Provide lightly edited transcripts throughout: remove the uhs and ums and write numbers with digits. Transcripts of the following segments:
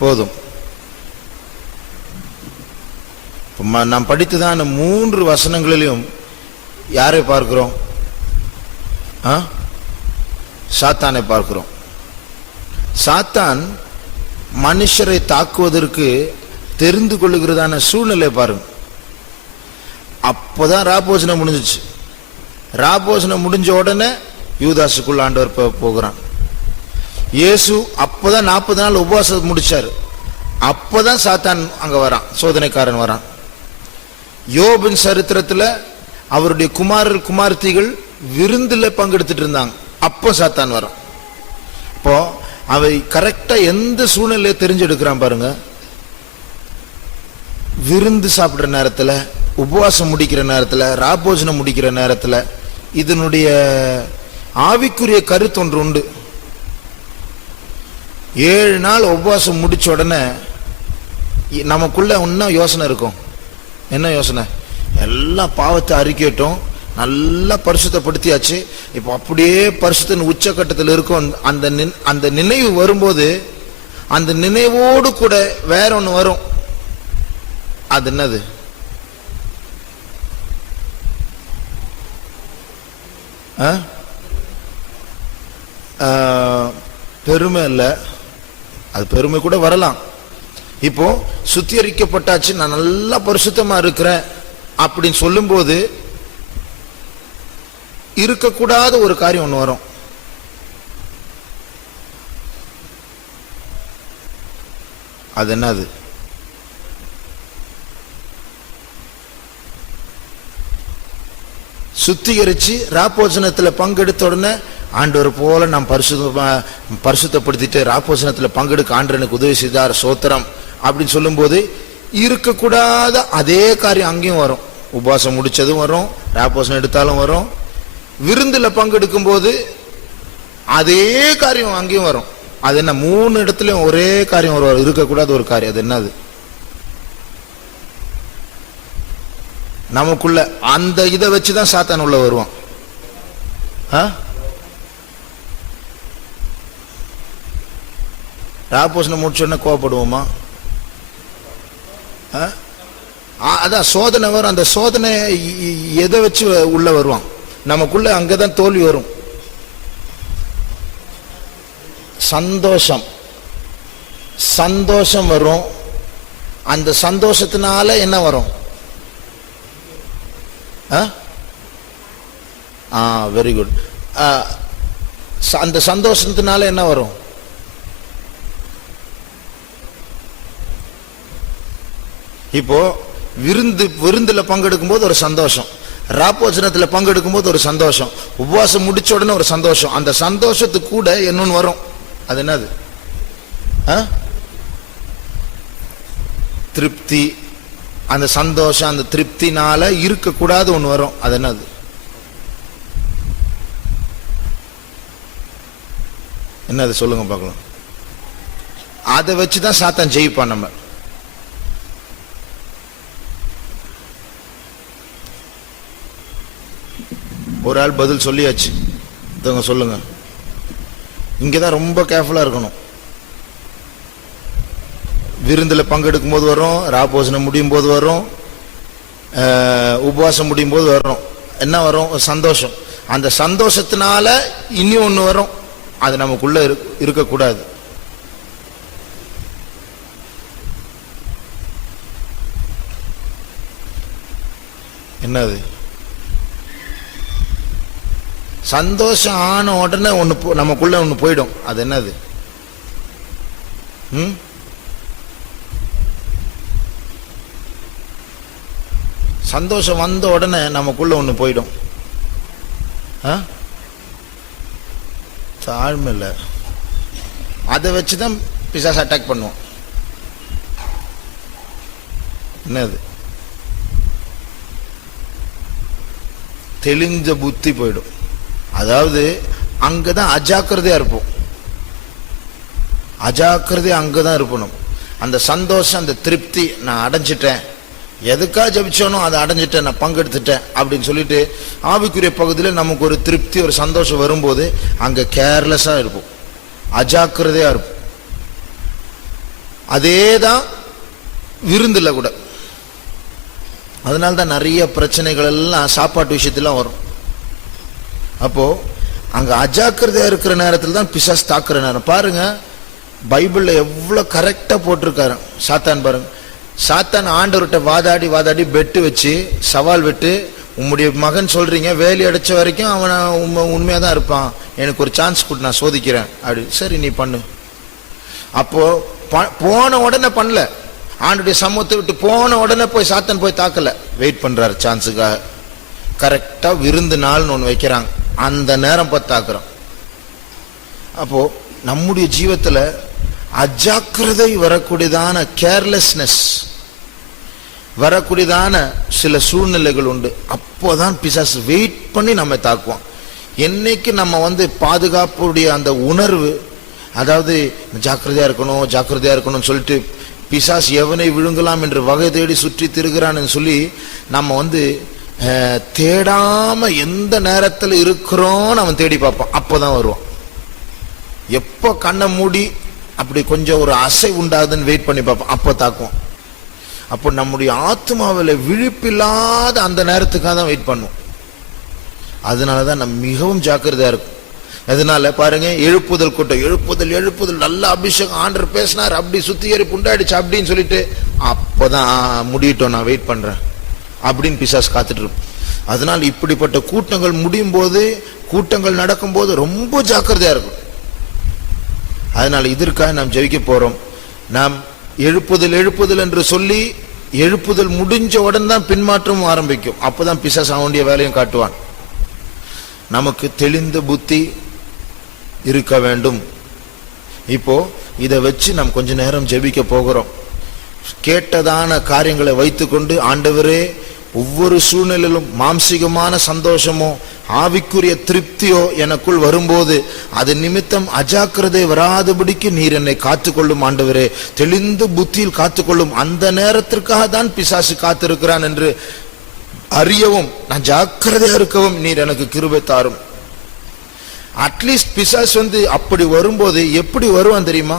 போதும். நாம் படித்ததான 3 வசனங்களிலும் யாரை பார்க்கிறோம்? சாத்தானை பார்க்கிறோம். சாத்தான் மனுஷரை தாக்குவதற்கு தெரிந்து கொள்ளுகிறதான சூழ்நிலை பாருங்க. அப்பதான் ராபோஜனம் முடிஞ்சிச்சு. ராபோஜனம் முடிஞ்ச உடனே யூதாசுக்குள்ள ஆண்டவர் போகிறான். இயேசு அப்பதான் 40 நாள் உபவாசம் முடிச்சாரு. அப்பதான் சாத்தான் அங்க வரான், சோதனைக்காரன் வரான். யோபின் சரித்திரத்துல அவருடைய குமார்த்திகள் விருந்துல பங்கெடுத்துட்டு இருந்தாங்க. அப்போ சாத்தான் வரான். இப்போ அவை கரெக்டா எந்த சூழ்நிலையை தெரிஞ்செடுக்கிறான் பாருங்க. விருந்து சாப்பிடுற நேரத்துல, உபவாசம் முடிக்கிற நேரத்துல, ராபோஜனம் முடிக்கிற நேரத்துல. இதனுடைய ஆவிக்குரிய கருத்து ஒன்று உண்டு. 7 நாள் உபவாசம் முடிச்ச உடனே நமக்குள்ள இன்னும் யோசனை இருக்கும். என்ன யோசனை? எல்லாம் பாவத்தை அறிக்கட்டும், நல்லா பரிசுத்தப்படுத்தியாச்சு, இப்போ அப்படியே பரிசுத்தின் உச்சக்கட்டத்தில் இருக்கும். அந்த நினைவு வரும்போது அந்த நினைவோடு கூட வேற ஒன்று வரும். அது என்னது? பெருமை இல்லை. அது பெருமை கூட வரலாம். இப்போ சுத்திகரிக்கப்பட்டாச்சு, நான் நல்லா பரிசுத்தமா இருக்கிறேன் அப்படின்னு சொல்லும் போது இருக்கக்கூடாத ஒரு காரியம் ஒன்று வரும். அது என்னது? சுத்திகரிச்சு ராப்போஜனத்துல பங்கெடுத்த உடனே ஆண்டவர் போல நாம் பரிசுத்தப்படுத்திட்டு ராப்போஜனத்துல பங்கெடுக்க ஆண்டவர் எனக்கு உதவி செய்தார், சோத்திரம் அப்படின்னு சொல்லும் போது இருக்கக்கூடாத அதே காரியம் அங்கேயும் வரும். உபவாசம் முடிச்சதும் வரும், ராப்போஜனம் எடுத்தாலும் வரும். விருந்துல பங்கெடுக்கும் போது அதே காரியம் அங்கேயும் வரும். அது என்ன? 3 இடத்துலயும் ஒரே காரியம் வரும், இருக்கக்கூடாத ஒரு காரியம். அது என்னது? நமக்குள்ள அந்த இதை வச்சுதான் சாத்தான் உள்ள வருவான். ராப்போசனை முடிச்சோடனே கோவப்படுவோமா? அதான் சோதனை வரும். அந்த சோதனை எதை வச்சு உள்ள வருவான்? நமக்குள்ள அங்கதான் தோல்வி வரும். சந்தோஷம் வரும். அந்த சந்தோஷத்தினால என்ன வரும்? Very good. அந்த சந்தோஷத்தினால என்ன வரும்? இப்போ விருந்துல பங்கெடுக்கும் போது ஒரு சந்தோஷம், ராப்போஜனத்துல பங்கெடுக்கும் போது ஒரு சந்தோஷம், உபவாசம் முடிச்ச உடனே ஒரு சந்தோஷம். அந்த சந்தோஷத்துக்கு கூட என்னன்னு வரும். அது என்னது? திருப்தி. அந்த சந்தோஷம், அந்த திருப்தினால இருக்கக்கூடாது ஒண்ணு வரும். அது என்னது? என்னது சொல்லுங்க பார்க்கலாம். அதை வச்சுதான் சாத்தான் ஜெயிப்பான். நம்ம ஒரு ஆள் பதில் சொல்லியாச்சு, சொல்லுங்க. இங்கதான் ரொம்ப கேர்ஃபுல்லா இருக்கணும். விருந்துல பங்கெடுக்கும் போது வரும், ராப்போசனம் முடியும் போது வரும், உபவாசம் முடியும் போது வரும். என்ன வரும்? சந்தோஷம். அந்த சந்தோஷத்தினால இன்னும் ஒண்ணு வரும். அது நமக்குள்ள இருக்கக்கூடாது. என்னது? சந்தோஷம் ஆன உடனே ஒண்ணு நமக்குள்ள ஒண்ணு போயிடும். அது என்னது? சந்தோஷம் வந்த உடனே நமக்குள்ள ஒண்ணு போயிடும். தாழ்மை இல்லை. அதை வச்சுதான் பிசாசு அட்டாக் பண்ணுவோம். என்னது? தெளிஞ்ச புத்தி போயிடும். அதாவது அங்கதான் அஜாக்கிரதையா இருப்போம். அஜாக்கிரதையா அங்கதான் இருப்பணும். அந்த சந்தோஷம், அந்த திருப்தி, நான் அடைஞ்சிட்டேன், எதுக்கா ஜபிச்சோனோ அதை அடைஞ்சிட்டேன், நான் பங்கெடுத்துட்டேன் அப்படின்னு சொல்லிட்டு ஆவிக்குரிய பகுதியில் நமக்கு ஒரு திருப்தி, ஒரு சந்தோஷம் வரும்போது அங்க கேர்லெஸ்ஸா இருப்போம், அஜாக்கிரதையா இருப்போம். அதேதான் விருந்துல கூட. அதனால்தான் நிறைய பிரச்சனைகள் எல்லாம் சாப்பாட்டு விஷயத்துல வரும். அப்போ அங்க அஜாக்கிரதையா இருக்கிற நேரத்தில் தான் பிசாசு தாக்குற நேரம். பாருங்க பைபிள்ல எவ்வளவு கரெக்டா போட்டிருக்காரு சாத்தான். பாருங்க, சாத்தான் ஆண்டவர்கிட்ட வாதாடி பெட்டு வச்சு சவால் விட்டு, உம்முடைய மகன் சொல்றீங்க, வேலி அடைச்ச வரைக்கும் அவனை உண்மையா தான் இருப்பான், எனக்கு ஒரு சான்ஸ் கொடு, நான் சோதிக்கிறேன் அப்படி. சரி நீ பண்ணு. அப்போ போன உடனே பண்ணல, ஆண்டுடைய சமூகத்தை விட்டு போன உடனே போய் சாத்தான் போய் தாக்கல, வெயிட் பண்றாரு சான்ஸுக்காக. கரெக்டா விருந்து நாள்னு ஒன்று வைக்கிறாங்க, அந்த நேரம் பார்த்து தாக்குறோம். அப்போ நம்முடைய ஜீவத்துல அஜாக்கிரதை வரக்கூடியதான, கேர்லெஸ்னஸ் வரக்கூடியதான சில சூழ்நிலைகள் உண்டு. அப்போதான் பிசாசு வெயிட் பண்ணி நம்ம தாக்குவோம். என்னைக்கு நம்ம பாதுகாப்புடைய அந்த உணர்வு, அதாவது ஜாக்கிரதையா இருக்கணும் சொல்லிட்டு பிசாசு எவனை விழுங்கலாம் என்று வகை தேடி சுற்றி திருகிறான்னு சொல்லி நம்ம தேடாம எந்த நேரத்தில் இருக்கிறோம் அவன் தேடி பார்ப்பான். அப்போதான் வருவான். எப்போ கண்ணை மூடி அப்படி கொஞ்சம் ஒரு அசை உண்டாகுதுன்னு வெயிட் பண்ணி பார்ப்போம், அப்போ தாக்குவோம். அப்போ நம்முடைய ஆத்மாவில் விழிப்பில்லாத அந்த நேரத்துக்காக தான் வெயிட் பண்ணுவோம். அதனாலதான் நம்ம மிகவும் ஜாக்கிரதையா இருக்கும். அதனால பாருங்க, எழுப்புதல் கூட்டம், எழுப்புதல் நல்ல அபிஷேகம், ஆண்டவர் பேசினார், அப்படி சுத்தி ஏறி புண்டாயிடுச்சு அப்படின்னு சொல்லிட்டு அப்பதான் முடியட்டும், நான் வெயிட் பண்றேன் அப்படின்னு பிசாசு காத்துட்டு இருக்கும். அதனால இப்படிப்பட்ட கூட்டங்கள் முடியும் போது, கூட்டங்கள் நடக்கும் போது ரொம்ப ஜாக்கிரதையா இருக்கும். அதனால இதற்காக நாம் ஜெபிக்க போறோம். நாம் எழுப்புதல் என்று சொல்லி எழுப்புதல் முடிஞ்ச உடனே தான் பின்மாற்றமும் ஆரம்பிக்கும். அப்பதான் பிசாசு அவனுடைய வேலையும் காட்டுவான். நமக்கு தெளிந்த புத்தி இருக்க வேண்டும். இப்போ இதை வச்சு நாம் கொஞ்ச நேரம் ஜெபிக்க போகிறோம். கேட்டதான காரியங்களை வைத்துக்கொண்டு, ஆண்டவரே, ஒவ்வொரு சூழ்நிலையிலும் மாம்சிகமான சந்தோஷமோ ஆவிக்குரிய திருப்தியோ எனக்குள் வரும்போது அது நிமித்தம் அஜாக்கிரதை வராதபடிக்கு நீர் என்னை காத்துக்கொள்ளும் ஆண்டவரே, தெளிந்த புத்தியில் காத்துக்கொள்ளும். அந்த நேரத்திற்காக தான் பிசாசு காத்திருக்கிறான் என்று அறியவும், நான் ஜாக்கிரதையா இருக்கவும் நீர் எனக்கு கிருபை தாரும். அட்லீஸ்ட் பிசாசு அப்படி வரும்போது எப்படி வருவான் தெரியுமா?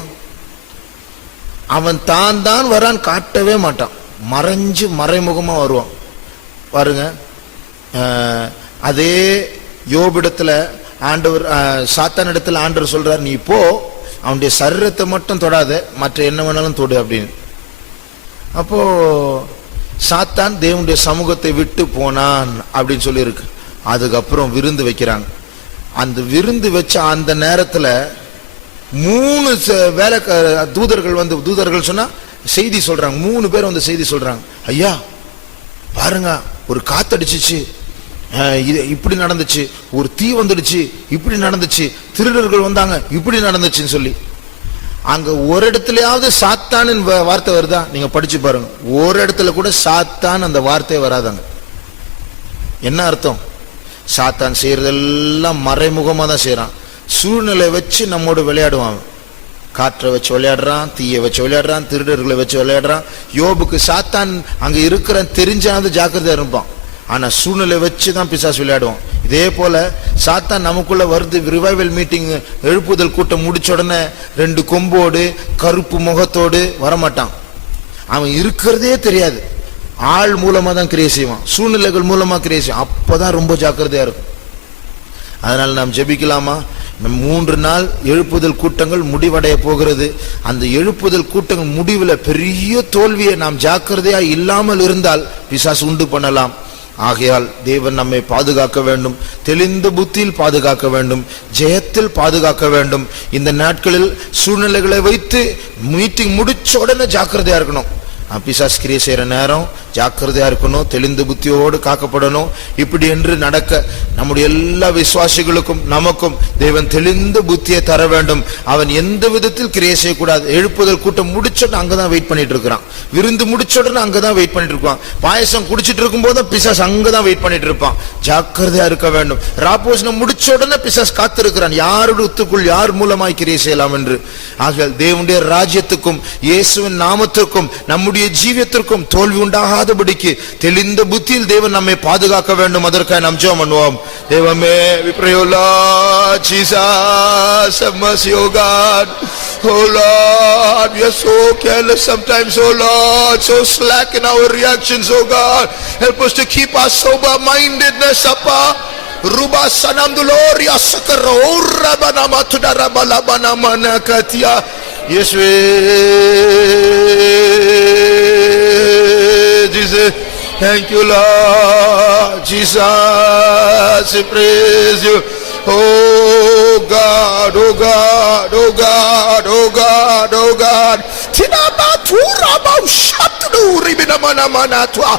அவன் தான் வரான் காட்டவே மாட்டான், மறைமுகமா வருவான். பாருங்க, அதே யோபிடத்துல ஆண்டவர், சாத்தான் இடத்துல ஆண்டவர் சொல்றார், நீ போ, அவனுடைய சரீரத்தை மட்டும் தொடாத, மற்ற என்ன வேணாலும் தொடு அப்படின்னு. அப்போ சாத்தான் தேவனுடைய சமூகத்தை விட்டு போனான் அப்படின்னு சொல்லி இருக்கு. அதுக்கப்புறம் விருந்து வைக்கிறாங்க. அந்த விருந்து வச்ச அந்த நேரத்துல 3 வேலை தூதர்கள் சொன்னா செய்தி சொல்றாங்க. 3 பேர் செய்தி சொல்றாங்க, ஐயா பாருங்க, ஒரு காத்தடிச்சிச்சு, இப்படி நடந்துச்சு, ஒரு தீ வந்துடுச்சு, இப்படி நடந்துச்சு, திருடர்கள் வந்தாங்க, இப்படி நடந்துச்சுன்னு சொல்லி. அங்க ஒரு இடத்துலயாவது சாத்தான் வார்த்தை வருதா? நீங்க படிச்சு பாருங்க, ஒரு இடத்துல கூட சாத்தான் அந்த வார்த்தையே வராதாங்க. என்ன அர்த்தம்? சாத்தான் செய்யறதெல்லாம் மறைமுகமா தான் செய்யறான். சூழ்நிலை வச்சு நம்மோடு விளையாடுவான். காற்றை வச்சு விளையாடுறான், தீயை வச்சு விளையாடுறான், திருடர்களை வச்சு விளையாடுறான். யோபுக்கு சாத்தான் அங்க இருக்கிற தெரிஞ்சாவது ஜாக்கிரதையா இருப்பான். ஆனா சூழ்நிலை வச்சுதான் பிசாசு விளையாடுவான். இதே போல சாத்தான் நமக்குள்ள வருது. ரிவைவல் மீட்டிங், எழுப்புதல் கூட்டம் முடிச்ச உடனே 2 கொம்போடு கருப்பு முகத்தோடு வரமாட்டான். அவன் இருக்கிறதே தெரியாது. ஆள் மூலமா தான் கிரியை செய்வான், சூழ்நிலைகள் மூலமா கிரியை செய்வான். அப்பதான் ரொம்ப ஜாக்கிரதையா இருக்கும். அதனால நாம் ஜெபிக்கலாமா? 3 நாள் எழுப்புதல் கூட்டங்கள் முடிவடைய போகிறது. அந்த எழுப்புதல் கூட்டங்கள் முடிவில் பெரிய தோல்வியை நாம் ஜாக்கிரதையா இல்லாமல் இருந்தால் பிசாசு உண்டு பண்ணலாம். ஆகையால் தேவன் நம்மை பாதுகாக்க வேண்டும், தெளிந்த புத்தியில் பாதுகாக்க வேண்டும், ஜெயத்தில் பாதுகாக்க வேண்டும். இந்த நாட்களில் சூழ்நிலைகளை வைத்து மீட்டிங் முடிச்ச உடனே ஜாக்கிரதையா இருக்கணும். பிசாசு கிரியை செய்யற நேரம் ஜாக்கிரதையா இருக்கணும், தெளிந்த புத்தியோடு காக்கப்படணும். இப்படி என்று நடக்க நம்முடைய எல்லா விசுவாசிகளுக்கும் நமக்கும் தேவன் தெளிந்த புத்தியை தர வேண்டும். அவன் எந்த விதத்தில் கிரியை செய்யக்கூடாது. எழுப்புதல் கூட்டம் முடிச்சோன்னு அங்கதான் வெயிட் பண்ணிட்டு இருக்கிறான். விருந்து முடிச்ச உடனே அங்கதான் வெயிட் பண்ணிட்டு இருப்பான். பாயசம் குடிச்சிட்டு இருக்கும் போது பிசாசு அங்கதான் வெயிட் பண்ணிட்டு இருப்பான். ஜாக்கிரதையா இருக்க வேண்டும். ராப்போசனம் முடிச்ச உடனே பிசாசு காத்திருக்கிறான், யாருடைய யார் மூலமாய் கிரியை செய்யலாம் என்று. ஆக தேவனுடைய ராஜ்யத்துக்கும் இயேசுவின் நாமத்திற்கும் நம்முடைய நம்முடைய ஜீவியத்திற்கும் தோல்வி உண்டாகாதபடிக்கு தெளிந்த புத்தியில் தேவன் நம்மை பாதுகாக்க வேண்டும். அதற்காக நாம் ஜெபம் பண்ணுவோம். தேவமே, we pray, O Lord Jesus, have mercy, O God. Oh Lord, we are so careless sometimes, oh Lord, so slack in our reactions, oh God. Help us to keep our sober-mindedness, Appa. Ruba sanamduloria sakara ora banama tudarabala banamana katia. Yes, we Jesus. Thank you, Lord Jesus. We praise you. Oh God, oh God, oh God, oh God, oh God. Tinabatura baushatu ribina mana manatwa.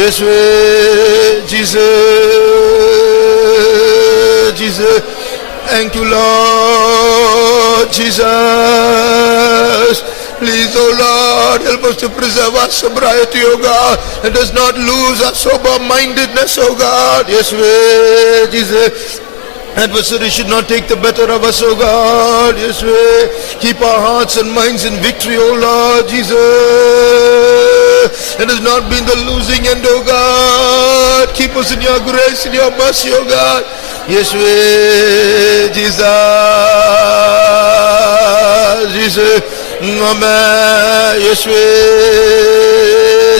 Yes, we Jesus, Jesus. Thank you, Lord Jesus. Please, oh Lord, help us to preserve our sobriety, oh God, and does not lose our sober-mindedness, oh God. Yes, we Jesus. Adversary should not take the better of us, oh God. Yes, we keep our hearts and minds in victory, oh Lord Jesus. It has not been the losing end, oh God. Keep us in your grace, in your mercy, oh God. Yes, we Jesus, Jesus. Amen. Yes, we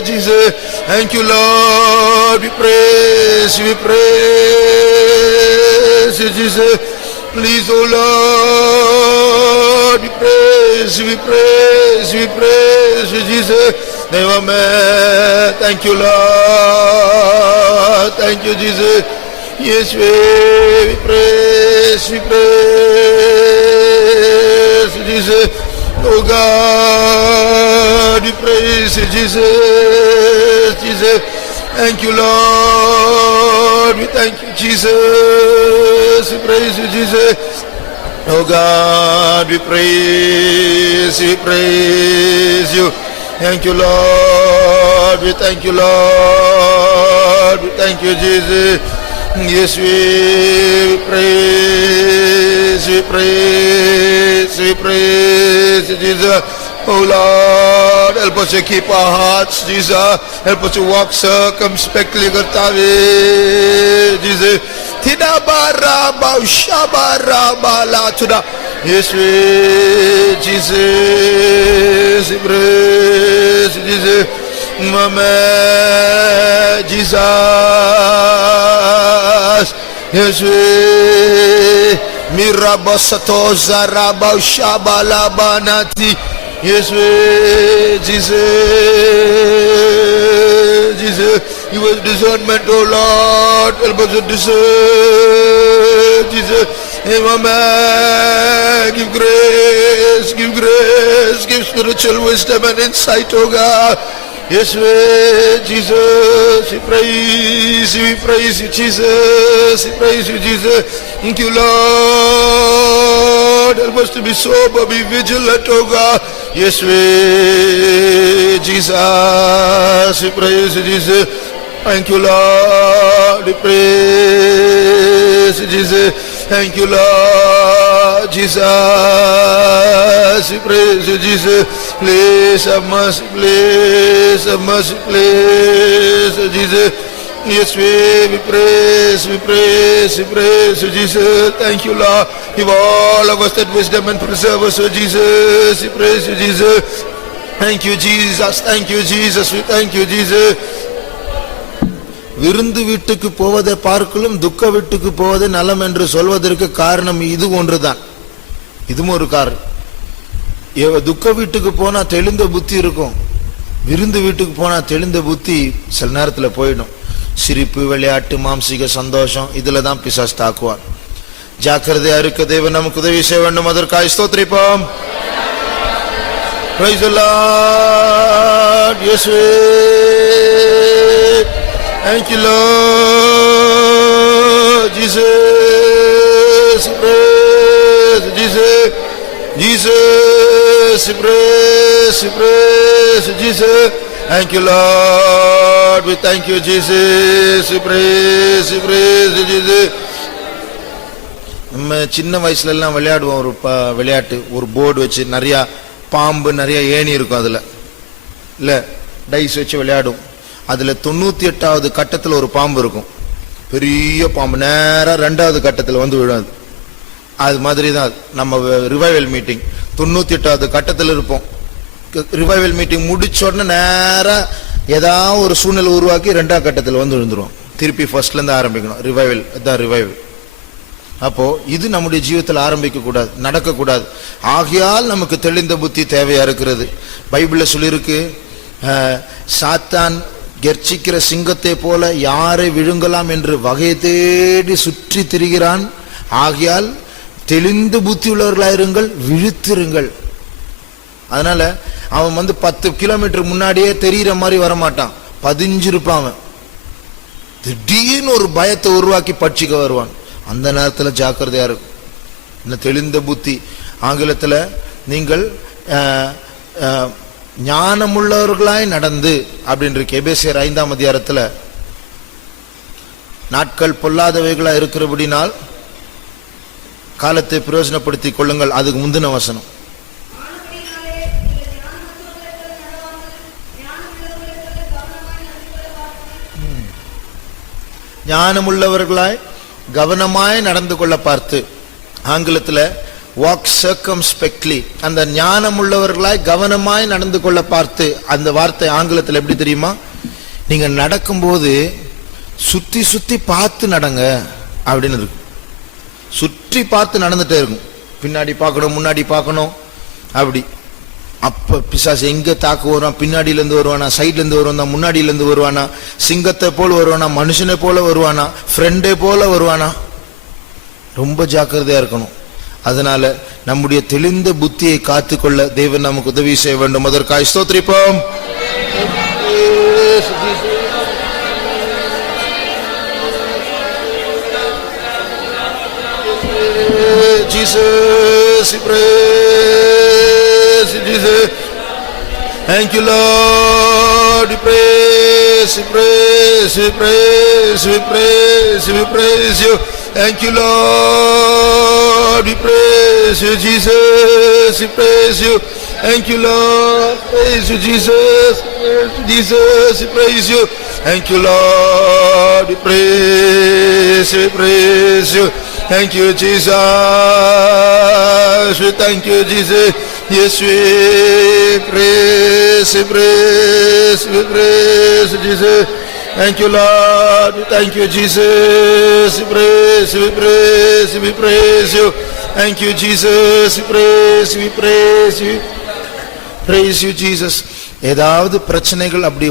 Jesus. Thank you, Lord. We praise you, we praise you, Jesus. Please, oh Lord, we praise you, we praise you, we praise you, Jesus. Amen. Thank you, Lord. Thank you, Jesus. Yes, we praise you, Jesus. Oh God, we praise you, Jesus, Jesus. Thank you, Lord. We thank you, Jesus. We praise you, Jesus. Oh God, we praise you, praise you. Thank you, Lord. We thank you, Lord. We thank you, Jesus. Yes, we praise, we praise, we praise Jesus. Oh Lord, help us to keep our hearts, Jesus. Help us to walk circumspectly, Kartave, Jesus. Tidabara baushabara bala tuda. Yes, we Jesus, we praise Jesus. Mama Jesus. Yes, we mirabasato zaraba shabala banati. Yes, we Jesus, Jesus. You have discernment, oh Lord. Help us to discern, Jesus. Amen. Give grace, give grace, give spiritual wisdom and insight, oh God. Yes, we Jesus, we praise you, Jesus, we praise you, Jesus. Thank you, Lord. Help us to be sober, be vigilant, oh God. Yes, we Jesus, we praise you, Jesus. Thank you, Lord. We praise you, Jesus. Thank you, Lord Jesus. We praise you, Jesus. Please have mercy, please have mercy, please, Jesus. Yes, we praise, we praise, we praise you, Jesus. Thank you, Lord. Give all of us that wisdom and preserve us, oh Jesus. We praise you, Jesus. Thank you, Jesus. Thank you, Jesus. We thank you, Jesus. விருந்து வீட்டுக்கு போவதை பார்க்கலும் துக்க வீட்டுக்கு போவதே நலம் என்று சொல்வதற்கு காரணம் இது ஒன்றுதான். இதுவும் ஒரு காரணம். துக்க வீட்டுக்கு போனா தெளிந்த புத்தி இருக்கும், விருந்து வீட்டுக்கு போனா தெளிந்த புத்தி சில நேரத்துல போயிடும். சிரிப்பு, விளையாட்டு, மாம்சீக சந்தோஷம், இதுல தான் பிசாசு தாக்குவார். ஜாக்கிரதையா இருக்க தேவன் நமக்கு உதவி செய்ய வேண்டும். அதற்காக ஸ்தோத்திரிப்போம். Praise the Lord. Yes, thank you, Lord Jesus. Praise Jesus, Jesus. Praise, praise Jesus. Thank you, Lord. We thank you, Jesus. Praise, praise Jesus. நம்ம சின்ன வயசுல எல்லாம் விளையாடுவோம். ஒரு விளையாட்டு, ஒரு போர்டு வச்சு நிறைய பாம்பு, நிறைய ஏணி இருக்கும் அதுல, இல்ல டைஸ் வச்சு விளையாடும். அதுல 98வது கட்டத்துல ஒரு பாம்பு இருக்கும், பெரிய பாம்பு, நேரா 2வது கட்டத்துல வந்து விழாது. அது மாதிரி தான் நம்ம ரிவைவல் மீட்டிங் 98வது கட்டத்துல இருப்போம். ரிவைவல் மீட்டிங் முடிச்ச உடனே நேரா ஏதாவது ஒரு சூழ்நிலை உருவாக்கி 2வது கட்டத்துல வந்து விழுந்துருவோம். திருப்பி ஃபர்ஸ்ட்ல இருந்து ஆரம்பிக்கணும். ரிவைவல் தான் ரிவைவல். அப்போ இது நம்முடைய ஜீவிதத்தில் ஆரம்பிக்க கூடாது, நடக்க கூடாது. ஆகையால் நமக்கு தெளிந்த புத்தி தேவையா இருக்கிறது. பைபிள்ல சொல்லியிருக்கு, சாத்தான் கெர்ச்சிக்கிற சிங்கத்தை போல யாரை விழுங்கலாம் என்று வகை தேடி சுற்றி திரிகிறான். ஆகையால் தெளிந்த புத்தி உள்ளவர்களாயிருங்கள், விழித்திருங்கள். அதனால அவன் வந்து 10 கிலோமீட்டர் முன்னாடியே தெரிகிற மாதிரி வரமாட்டான், பதிஞ்சிருப்பான். அவன் திடீர்னு ஒரு பயத்தை உருவாக்கி பட்சிக்க வருவான். அந்த நேரத்துல ஜாக்கிரதையா இருக்கும். இந்த தெளிந்த புத்தி, ஆங்கிலத்துல நீங்கள் ஞானமுள்ளவர்களாய் நடந்து அப்படின்னு இருக்கு. எபேசியர் 5ஆம் அதிகாரத்துல நாட்கள் பொல்லாதவைகளா இருக்கிறபடினால் காலத்தை பிரயோஜனப்படுத்திக் கொள்ளுங்கள். அதுக்கு முந்தின வசனம், ஞானமுள்ளவர்களாய் கவனமாய் நடந்து கொள்ள பார்த்து. ஆங்கிலத்துல வாக் சர்க்கம்ஸ்பெக்ட்லி. அந்த ஞானமுள்ளவர்களாய் கவனமாய் நடந்து கொள்ள பார்த்து, அந்த வார்த்தை ஆங்கிலத்துல எப்படி தெரியுமா? நீங்க நடக்கும்போது சுத்தி சுத்தி பார்த்து நடங்க அப்படின்னு இருக்கு. சுற்றி பார்த்து நடந்துட்டே இருக்கும். பின்னாடி பார்க்கணும், முன்னாடி பார்க்கணும். அப்படி அப்ப பிசாசு எங்க தாக்கு வருவான்? பின்னாடியில இருந்து வருவானா, சைட்ல இருந்து வருவானா, முன்னாடியில இருந்து வருவானா, சிங்கத்தை போல வருவானா, மனுஷனை போல வருவானா, ஃப்ரெண்டே போல வருவானா? ரொம்ப ஜாக்கிரதையா இருக்கணும். அதனால நம்முடைய தெளிந்த புத்தியை காத்துக்கொள்ள தேவன் நமக்கு உதவி செய்ய வேண்டும். அதற்காக ஸ்தோத்திரிப்போம். Jesus, we praise you, Jesus. Thank you, Lord. We praise, we praise, we praise, we praise, we praise you. Thank you, Lord. We praise you, Jesus. We praise you. Thank you, Lord. Praise you, Jesus. Jesus, we praise you. Thank you, Lord. We praise, we praise you. Thank you, Jesus. We thank you, Jesus. Yes, we praise, we praise, we praise, Jesus. Thank you, Lord. We thank you, Jesus. We praise, we praise, we praise you. Thank you, Jesus. We praise, we praise you. Praise you, Jesus. ஏதாவது பிரச்சனைகள் அப்படி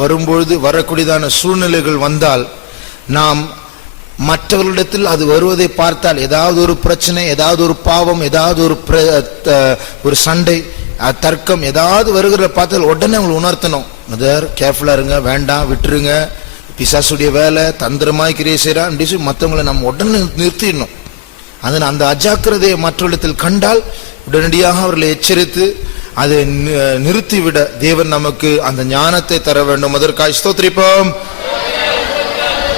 வரும்பொழுது, வரக்கூடியதான சூழ்நிலைகள் வந்தால், நாம் மற்றவர்களிடத்தில் அது வருவதை பார்த்தால், ஏதாவது ஒரு பிரச்சனை, ஏதாவது ஒரு பாவம், ஏதாவது ஒரு சண்டை, தர்க்கம் ஏதாவது வருகிற பார்த்தால் உடனே அவங்களை உணர்த்தணும். மதர் கேர்ஃபுல்லா இருங்க, வேண்டாம், விட்டுருங்க, பிசாசுடைய வேலை, தந்திரமாய் கிரியை செய்யறான் மற்றவங்களை நம்ம உடனே நிறுத்திடணும். அதனால் அந்த அஜாக்கிரதையை மற்றவர்களிடத்தில் கண்டால் உடனடியாக அவர்களை எச்சரித்து அதை நிறுத்திவிட தேவன் நமக்கு அந்த ஞானத்தை தர வேண்டும். அதற்காக ஸ்தோத்திரிப்போம்.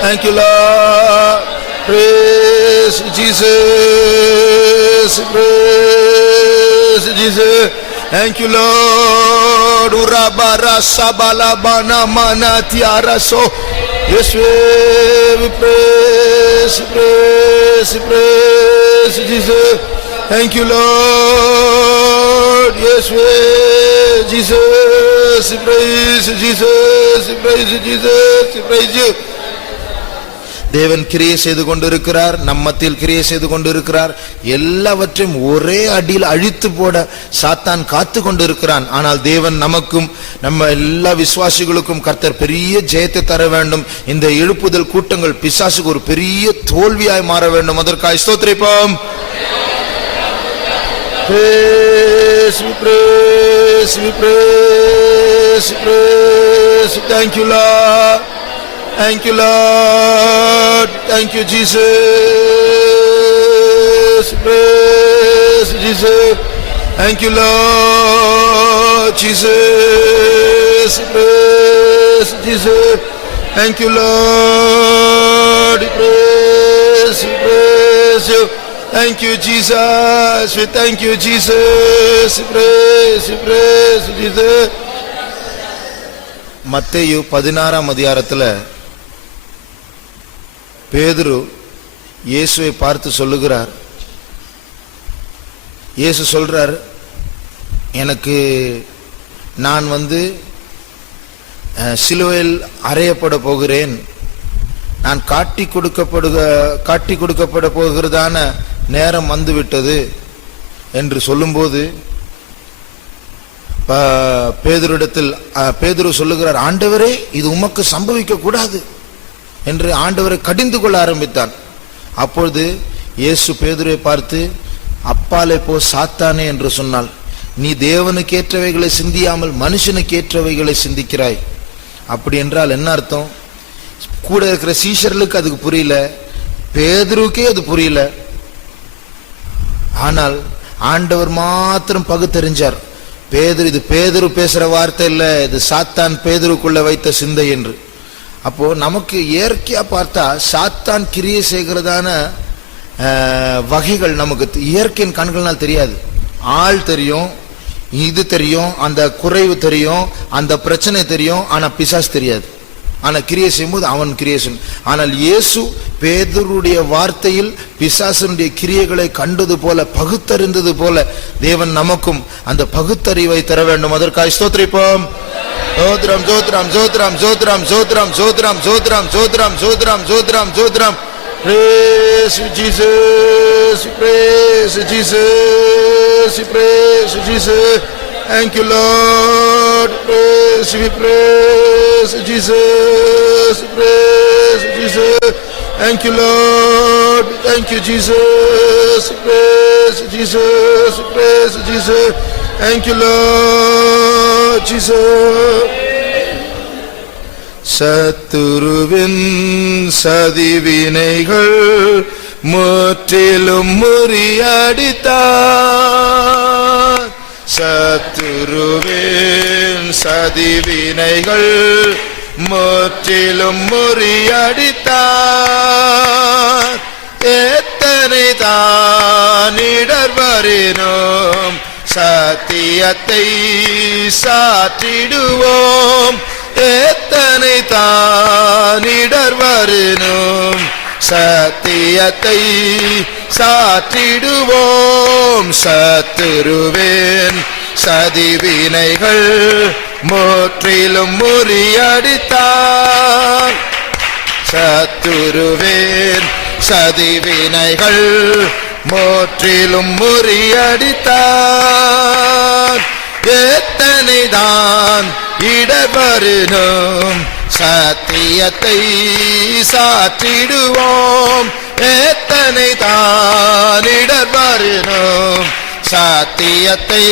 Thank you, Lord. Praise Jesus. Praise Jesus. Thank you, Lord. Urabara sabala bana mana tiaraso. Yes, we praise, praise, praise Jesus. Thank you, Lord. Yes, Jesus. Praise Jesus. Praise Jesus. Praise you. தேவன் கிரியை செய்து கொண்டிருக்கிறார், நம்மத்தில் கிரியை செய்து கொண்டிருக்கிறார். எல்லாவற்றையும் ஒரே அடியில் அழித்து போட சாத்தான் காத்து கொண்டிருக்கிறான். ஆனால் தேவன் நமக்கும் நம்ம எல்லா விசுவாசிகளுக்கும் கர்த்தர் பெரிய ஜெயத்தை தர வேண்டும். இந்த எழுப்புதல் கூட்டங்கள் பிசாசுக்கு ஒரு பெரிய தோல்வியாய் மாற வேண்டும். அதற்காக ஸ்தோத்திரிப்போம். Praise, we praise, we praise, we praise. Thank you, Lord. Thank you, Lord. Thank you, Jesus. Praise Jesus. Thank you, Lord. Jesus. Praise Jesus. Thank you, Lord. Praise, praise you. Thank you, Jesus. We thank you, Jesus. Praise, praise Jesus. மத்தேயு 16ஆம் அதிகாரத்துல பேதுரு இயேசுவை பார்த்து சொல்லுகிறார். இயேசு சொல்றார், எனக்கு நான் சிலுவையில் அறையப்பட போகிறேன், நான் காட்டி கொடுக்கப்பட போகிறதான நேரம் வந்துவிட்டது என்று சொல்லும்போது பேதுரு சொல்லுகிறார், ஆண்டவரே இது உமக்கு சம்பவிக்க கூடாது என்று ஆண்டவரை கடிந்து கொள்ள ஆரம்பித்தான். அப்பொழுது இயேசு பேதுருவை பார்த்து, அப்பாலே போ சாத்தானே என்று சொன்னால், நீ தேவனுக்கு ஏற்றவைகளை சிந்தியாமல் மனுஷனுக்கு ஏற்றவைகளை சிந்திக்கிறாய். அப்படி என்றால் என்ன அர்த்தம்? கூட இருக்கிற சீஷர்களுக்கு அதுக்கு புரியல, பேதுருக்கே அது புரியல. ஆனால் ஆண்டவர் மாத்திரம் பகுத்தறிஞ்சார். இது பேதுரு பேசுற வார்த்தை இல்ல, இது சாத்தான் பேதுருக்குள்ள வைத்த சிந்தை என்று. அப்போ நமக்கு இயற்கையா பார்த்தா சாத்தான் கிரியை செய்கிறதான வகைகள் நமக்கு இயற்கையின் கண்களால் தெரியாது. ஆள் தெரியும், இது தெரியும், அந்த குறைவு தெரியும், அந்த பிரச்சனை தெரியும், ஆனா பிசாசு தெரியாது. ஆனா கிரியை செய்யும்போது அவன் கிரியை செய்யும். ஆனால் இயேசு பேதுருடைய வார்த்தையில் பிசாசனுடைய கிரியைகளை கண்டது போல, பகுத்தறிந்தது போல தேவன் நமக்கும் அந்த பகுத்தறிவை தர வேண்டும். அதற்காக ஸ்தோத்திரிப்போம். சோத்ரம் சோத்ரம் சோத்ரம் சோத்ரம் சோத்ரம் சோத்ரம் சோத்ரம் சோத்ரம் சோத்ரம் சோத்ரம் சோத்ரம். Praise you, Jesus. Praise you, Jesus. Praise you, Jesus. Thank you, Lord. Praise you, praise you, Jesus. Praise you, Jesus. Thank you, Lord. Thank you, Jesus. Praise you, Jesus. Praise you, Jesus. Thank you, Lord. Jesus. சத்துருவின் சதிவினைகள் முற்றிலும் முறியடித்தார். சத்துருவின் சதிவினைகள் முற்றிலும் முறியடித்தார். எத்தனை தான் இடர்வரினும் சத்தியத்தை சாற்றிடுவோம். எத்தனை தான் இடர்வரினும் சத்தியத்தை சாற்றிடுவோம். சத்துருவின் சதிவினைகள் முற்றிலும் முறியடித்தார். சத்துருவின் சதிவினைகள் முற்றிலும் முறியடித்தார். எத்தனை தான் இடர்வரினும் சத்தியத்தை சாற்றிடுவோம். எத்தனை தான் இடர்வரினும் சத்தியத்தை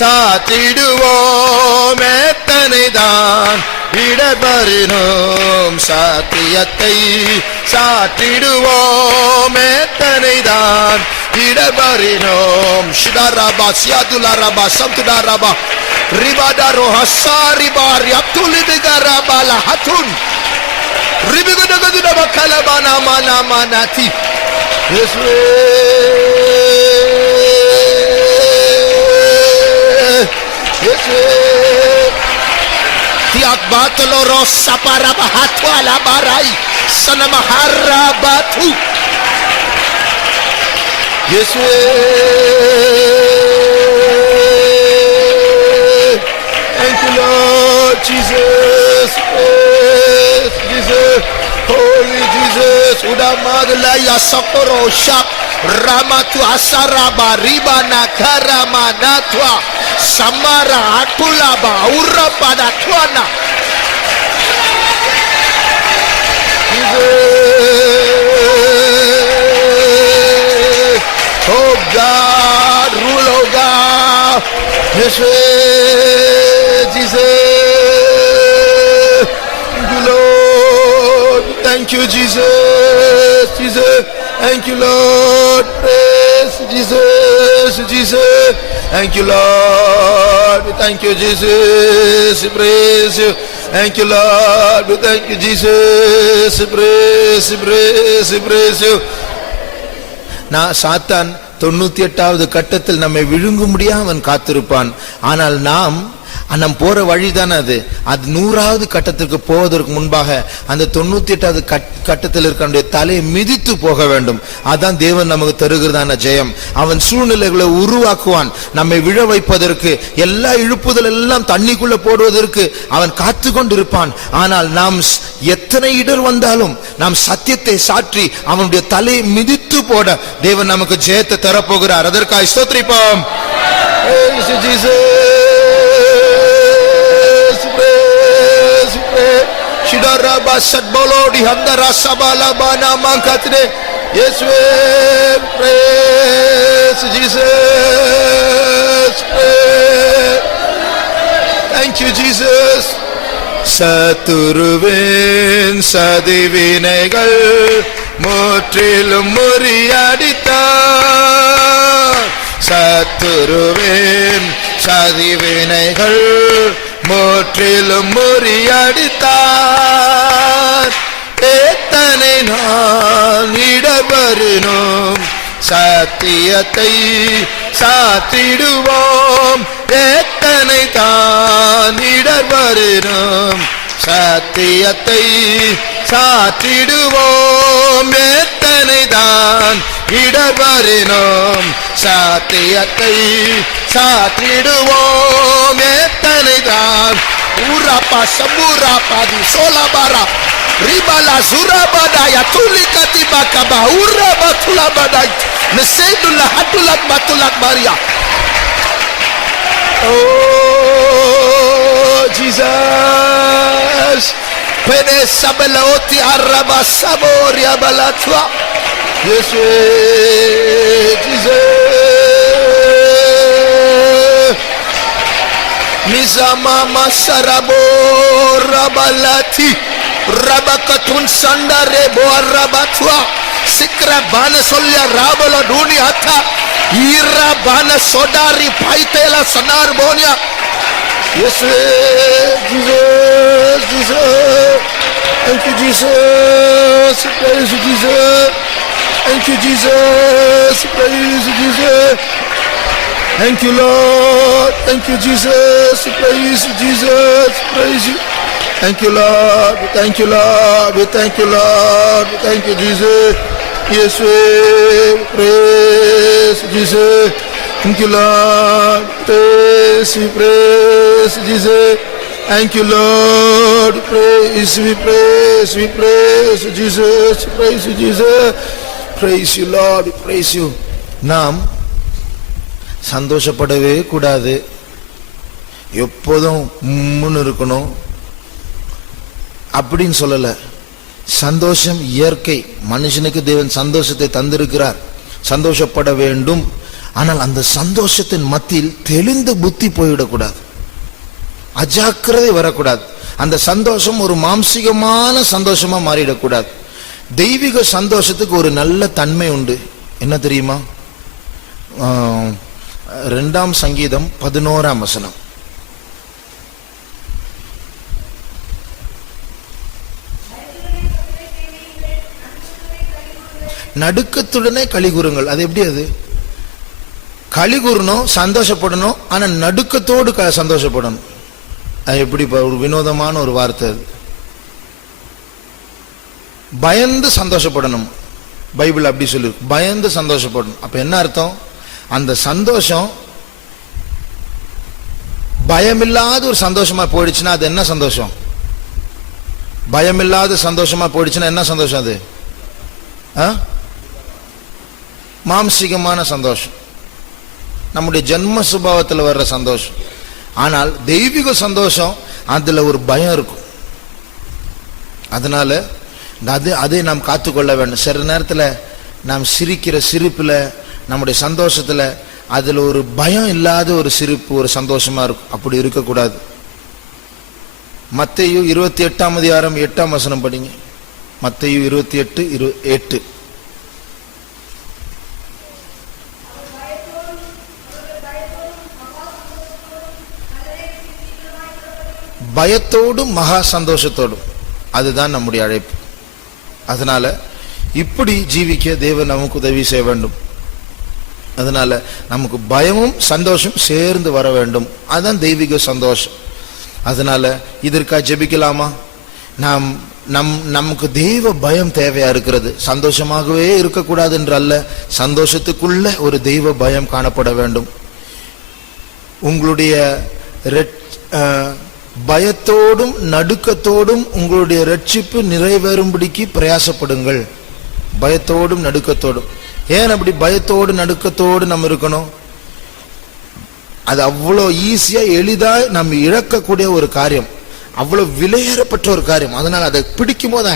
சாற்றிடுவோம். எத்தனை தான் இடர்வரினும் சத்தியத்தை சாற்றிடுவோம். எத்தனை தான் இடர்வரினும் ஷிடாரபா சியாதுலாரபா சம்துடாரபா ரிபாடாரோ ஹசாரிபா ரியாப்துலிபிகாரபா லஹத்துன் ரிபிகுடகுதுடபா கலபானா மானா மானாதி. இயேசுவே இயேசுவே tiak batlo rosa para bahatu ala barai sanamahara batu. Yesue thank you Lord Jesus. Jesus holy Jesus udamadla ya sakoro shak ramatu asaraba ribana karamanatwa samara atulaba urapada tuana. Oh God, rule oh God. Yes, Jesus. Thank you Lord. Thank you Jesus. Jesus. Thank you Lord. Praise Jesus. Jesus. Thank you Lord. Thank you Jesus. Praise you. Thank you Lord. Thank you Jesus. Praise you. நான் சாத்தான் 98வது கட்டத்தில் நம்மை விழுங்கும்படியாக அவன் காத்திருப்பான். ஆனால் நாம் நம் போற வழி தானே அது. அது 100வது கட்டத்திற்கு போவதற்கு முன்பாக அந்த 98வது கட்டத்தில் இருக்க தலையை மிதித்து போக வேண்டும். அதான் தேவன் நமக்கு தருகிறதான ஜெயம். அவன் சூழ்நிலைகளை உருவாக்குவான். நம்மை விழ வைப்பதற்கு, எல்லா இழுப்புதல் எல்லாம் தண்ணிக்குள்ள போடுவதற்கு அவன் காத்து கொண்டிருப்பான். ஆனால் நாம் எத்தனை இடர் வந்தாலும் நாம் சத்தியத்தை சாற்றி அவனுடைய தலையை மிதித்து போட தேவன் நமக்கு ஜெயத்தை தரப்போகிறார். அதற்காக ஸ்தோத்திரிப்போம். Shidaraba Sadbolodi Handara Sabala Bana Mankatre. Yes, we praise Jesus. Thank you, Jesus. சத்துருவின் சதிவினைகள் முற்றிலும் முறியடித்தார். சத்துருவின் சதிவினைகள் முற்றிலும் முறியடித்தார். எத்தனை நான் இடர்வரினும் சத்தியத்தை சாத்திடுவோம். எத்தனை தான் இடர்வரினும் சத்தியத்தை சாத்திடுவோம். எத்தனை தான் இடர்வரினும் சத்தியத்தை சாத்திடுவோம். எத்தனை தான் ஊராப்பா சம்பூராப்பாதி சோலாபாரா ரிபாலா சுராபாடாயா துலிகதி பாக்கபா ஊராபா துலாபாடாய் நசேதுல்லா ஹட்டுலக் பத்துலக் மாரியா. Oh Jesus, pene sabelaoti araba saboria balatwa. Yes, Jesus. Nizama masarabo rabalati rabakatun sandare boarabatwa sikra bana solya rabala duni hatta ira bana sodari paitela sanar bonia. Yes, Jesus, Jesus. Thank you, Jesus. Praise you, Jesus. Thank you, Jesus. Praise you, Jesus. Thank you, Lord. Thank you, Jesus. Praise you, Jesus. Praise you. Thank you, Lord. Thank you, Lord. Thank you, Lord. Thank you, Jesus. Yes, we praise Jesus. Thank you, Lord. Praise you, praise Jesus. Thank you, Lord. Praise we praise Jesus. Praise you, Jesus. Praise you, Lord. Praise you. நாம் சந்தோஷப்படவே கூடாது. எப்போதும் முன்னு இருக்கணும் அப்படின்னு சொல்லல. சந்தோஷம் இயற்கை. மனுஷனுக்கு தேவன் சந்தோஷத்தை தந்திருக்கிறார். சந்தோஷப்பட வேண்டும். ஆனால் அந்த சந்தோஷத்தின் மத்தியில் தெளிந்த புத்தி போய்விடக்கூடாது. அஜாக்கிரதை வரக்கூடாது. அந்த சந்தோஷம் ஒரு மாம்சிகமான சந்தோஷமா மாறிடக்கூடாது. தெய்வீக சந்தோஷத்துக்கு ஒரு நல்ல தன்மை உண்டு. என்ன தெரியுமா? 2 சங்கீதம் 11 வசனம். நடுக்கத்துடனே களி கூறுங்கள். அது எப்படி? அது களி கூறணும், சந்தோஷப்படணும். ஆனா நடுக்கத்தோடு சந்தோஷப்படணும். அது எப்படி? ஒரு வினோதமான ஒரு வார்த்தை அது. பயந்து சந்தோஷப்படணும். பைபிள் அப்படி சொல்லு, பயந்து சந்தோஷப்படணும். அப்ப என்ன அர்த்தம்? அந்த சந்தோஷம் பயமில்லாத ஒரு சந்தோஷமா போயிடுச்சுன்னா அது என்ன சந்தோஷம்? பயமில்லாத சந்தோஷமா போயிடுச்சுன்னா என்ன சந்தோஷம் அது? மாம்சிகமான சந்தோஷம், நம்முடைய ஜென்ம சுபாவத்தில் வர்ற சந்தோஷம். ஆனால் தெய்வீக சந்தோஷம் அதுல ஒரு பயம் இருக்கும். அதனால அதை நாம் காத்துக்கொள்ள வேண்டும். சில நேரத்தில் நாம் சிரிக்கிற சிரிப்புல, நம்முடைய சந்தோஷத்துல அதுல ஒரு பயம் இல்லாத ஒரு சிரிப்பு, ஒரு சந்தோஷமா இருக்கும். அப்படி இருக்கக்கூடாது. மத்தேயு 28 படிங்க. மத்தேயு 28:8. பயத்தோடும் மகா சந்தோஷத்தோடும். அதுதான் நம்முடைய அழைப்பு. அதனால இப்படி ஜீவிக்க தேவன் நமக்கு உதவி செய்ய வேண்டும். அதனால நமக்கு பயமும் சந்தோஷம் சேர்ந்து வர வேண்டும். அதுதான் தெய்வீக சந்தோஷம். அதனால இதற்காக ஜெபிக்கலாமா? நமக்கு தெய்வ பயம் தேவையா இருக்கிறது. சந்தோஷமாகவே இருக்கக்கூடாது என்றல்ல, சந்தோஷத்துக்குள்ள ஒரு தெய்வ பயம் காணப்பட வேண்டும். உங்களுடைய பயத்தோடும் நடுக்கத்தோடும் உங்களுடைய ரட்சிப்பு நிறைவேறும்படிக்கு பிரயாசப்படுங்கள். பயத்தோடும் நடுக்கத்தோடும். ஏன் அப்படி பயத்தோடு நடுக்கத்தோடு நம்ம இருக்கணும்? அது அவ்வளோ ஈஸியா எளிதா நம்ம இழக்கக்கூடிய ஒரு காரியம், அவ்வளவு விலையேறப்பட்ட ஒரு காரியம். அதனால அதை பிடிக்கும் போது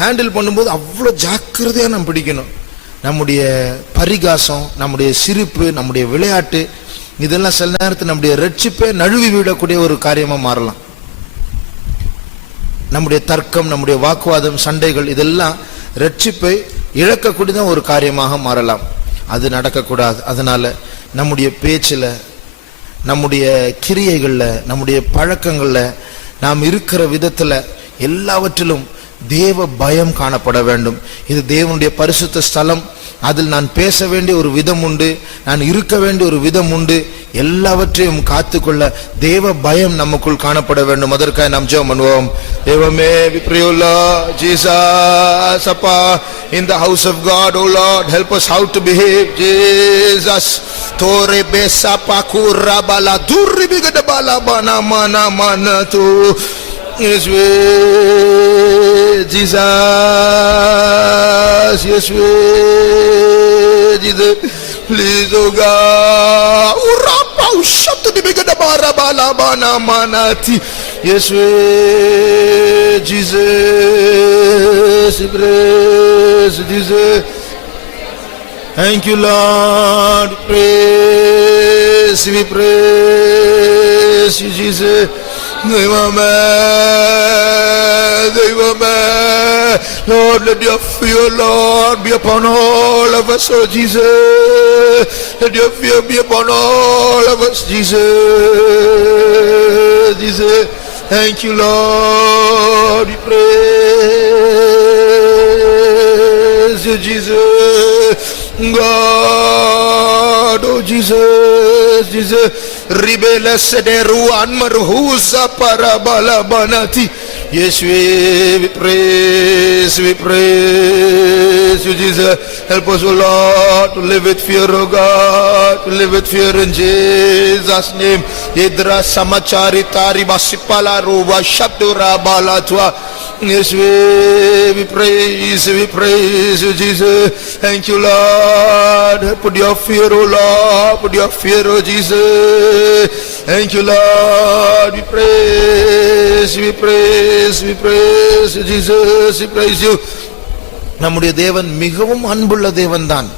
ஹேண்டில் பண்ணும்போது அவ்வளோ ஜாக்கிரதையா நம்ம பிடிக்கணும். நம்முடைய பரிகாசம், நம்முடைய சிரிப்பு, நம்முடைய விளையாட்டு, இதெல்லாம் சில நேரத்தில் நம்முடைய ரட்சிப்பை நழுவி விடக்கூடிய ஒரு காரியமா மாறலாம். நம்முடைய தர்க்கம், நம்முடைய வாக்குவாதம், சண்டைகள், இதெல்லாம் ரட்சிப்பை இழக்கக்கூடியதான் ஒரு காரியமாக மாறலாம். அது நடக்கக்கூடாது. அதனால நம்முடைய பேச்சில், நம்முடைய கிரியைகள்ல, நம்முடைய பழக்கங்கள்ல, நாம் இருக்கிற விதத்துல எல்லாவற்றிலும் தேவ பயம் காணப்பட வேண்டும். இது தேவனுடைய பரிசுத்த ஸ்தலம். அதில் நான் பேச வேண்டிய ஒரு விதம் உண்டு, நான் இருக்க வேண்டிய ஒரு விதம் உண்டு. எல்லாவற்றையும் காத்துக்கொள்ள தேவ பயம் நமக்குள் காணப்பட வேண்டும். அதற்காக நாம் ஜெபம் பண்ணுவோம். தேவமே, we pray, O Lord Jesus, Appa, in the house of God, O Lord, help us how to behave. Jesus, tore besa pakura bala durri bigada bala bana mana mana tu. Yes, we, Jesus, yes, we, Jesus, please, oh God, urapa ushatu di bigada bara bala bana manati. Yes, we, Jesus, praise Jesus. Thank you, Lord. Praise, we praise you, Jesus. Devame, Lord, let your fear, Lord, be upon all of us, oh Jesus. Let your fear be upon all of us, Jesus. Jesus, thank you, Lord. We praise you, Jesus. God, oh Jesus, Jesus. Ribele sederu anmarhusa parabala banati. Yes, we praise you, Jesus. Help us, O Lord, to live with fear, O God, to live with fear in Jesus' name. Idra samachari tari basipala ruva shabdura balatwa. Yes, we praise you, Jesus. Thank you, Lord. Put your fear, O Lord, put your fear, O Jesus. Thank you, Lord. We praise you, Jesus. We praise you. நம்முடைய தேவன் மிகவும் அன்புள்ள தேவன் தான்.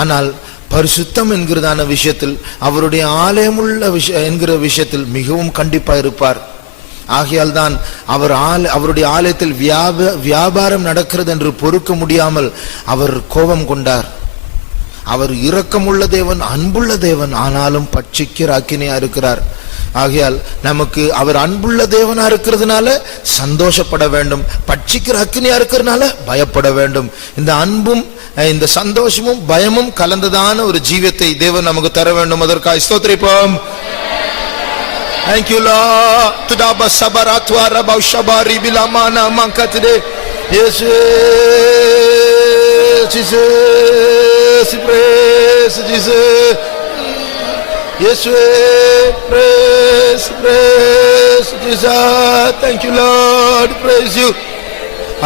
ஆனால் பரிசுத்தம் என்கிறதான விஷயத்தில், அவருடைய ஆலயமுள்ள என்கிற விஷயத்தில் மிகவும் கண்டிப்பா இருப்பார். ஆகையால் தான் அவருடைய ஆலயத்தில் வியாபாரம் நடக்கிறது என்று பொறுக்க முடியாமல் அவர் கோபம் கொண்டார். அவர் இரக்கமுள்ள தேவன், அன்புள்ள தேவன், ஆனாலும் பட்சிக்கிற அக்கினியா இருக்கிறார். ஆகையால் நமக்கு அவர் அன்புள்ள தேவனா இருக்கிறதுனால சந்தோஷப்பட வேண்டும், பட்சிக்கிற அக்கினியா இருக்கிறதுனால பயப்பட வேண்டும். இந்த அன்பும் இந்த சந்தோஷமும் பயமும் கலந்ததான ஒரு ஜீவியத்தை தேவன் நமக்கு தர வேண்டும். அதற்காக ஸ்தோத்திரிப்போம். Thank you, Lord. Tudaba sabaratwa rabau shabari bilamana mankatide. Yes, Jesus, praise Jesus. Yes, praise Jesus. Thank you, Lord. Praise you.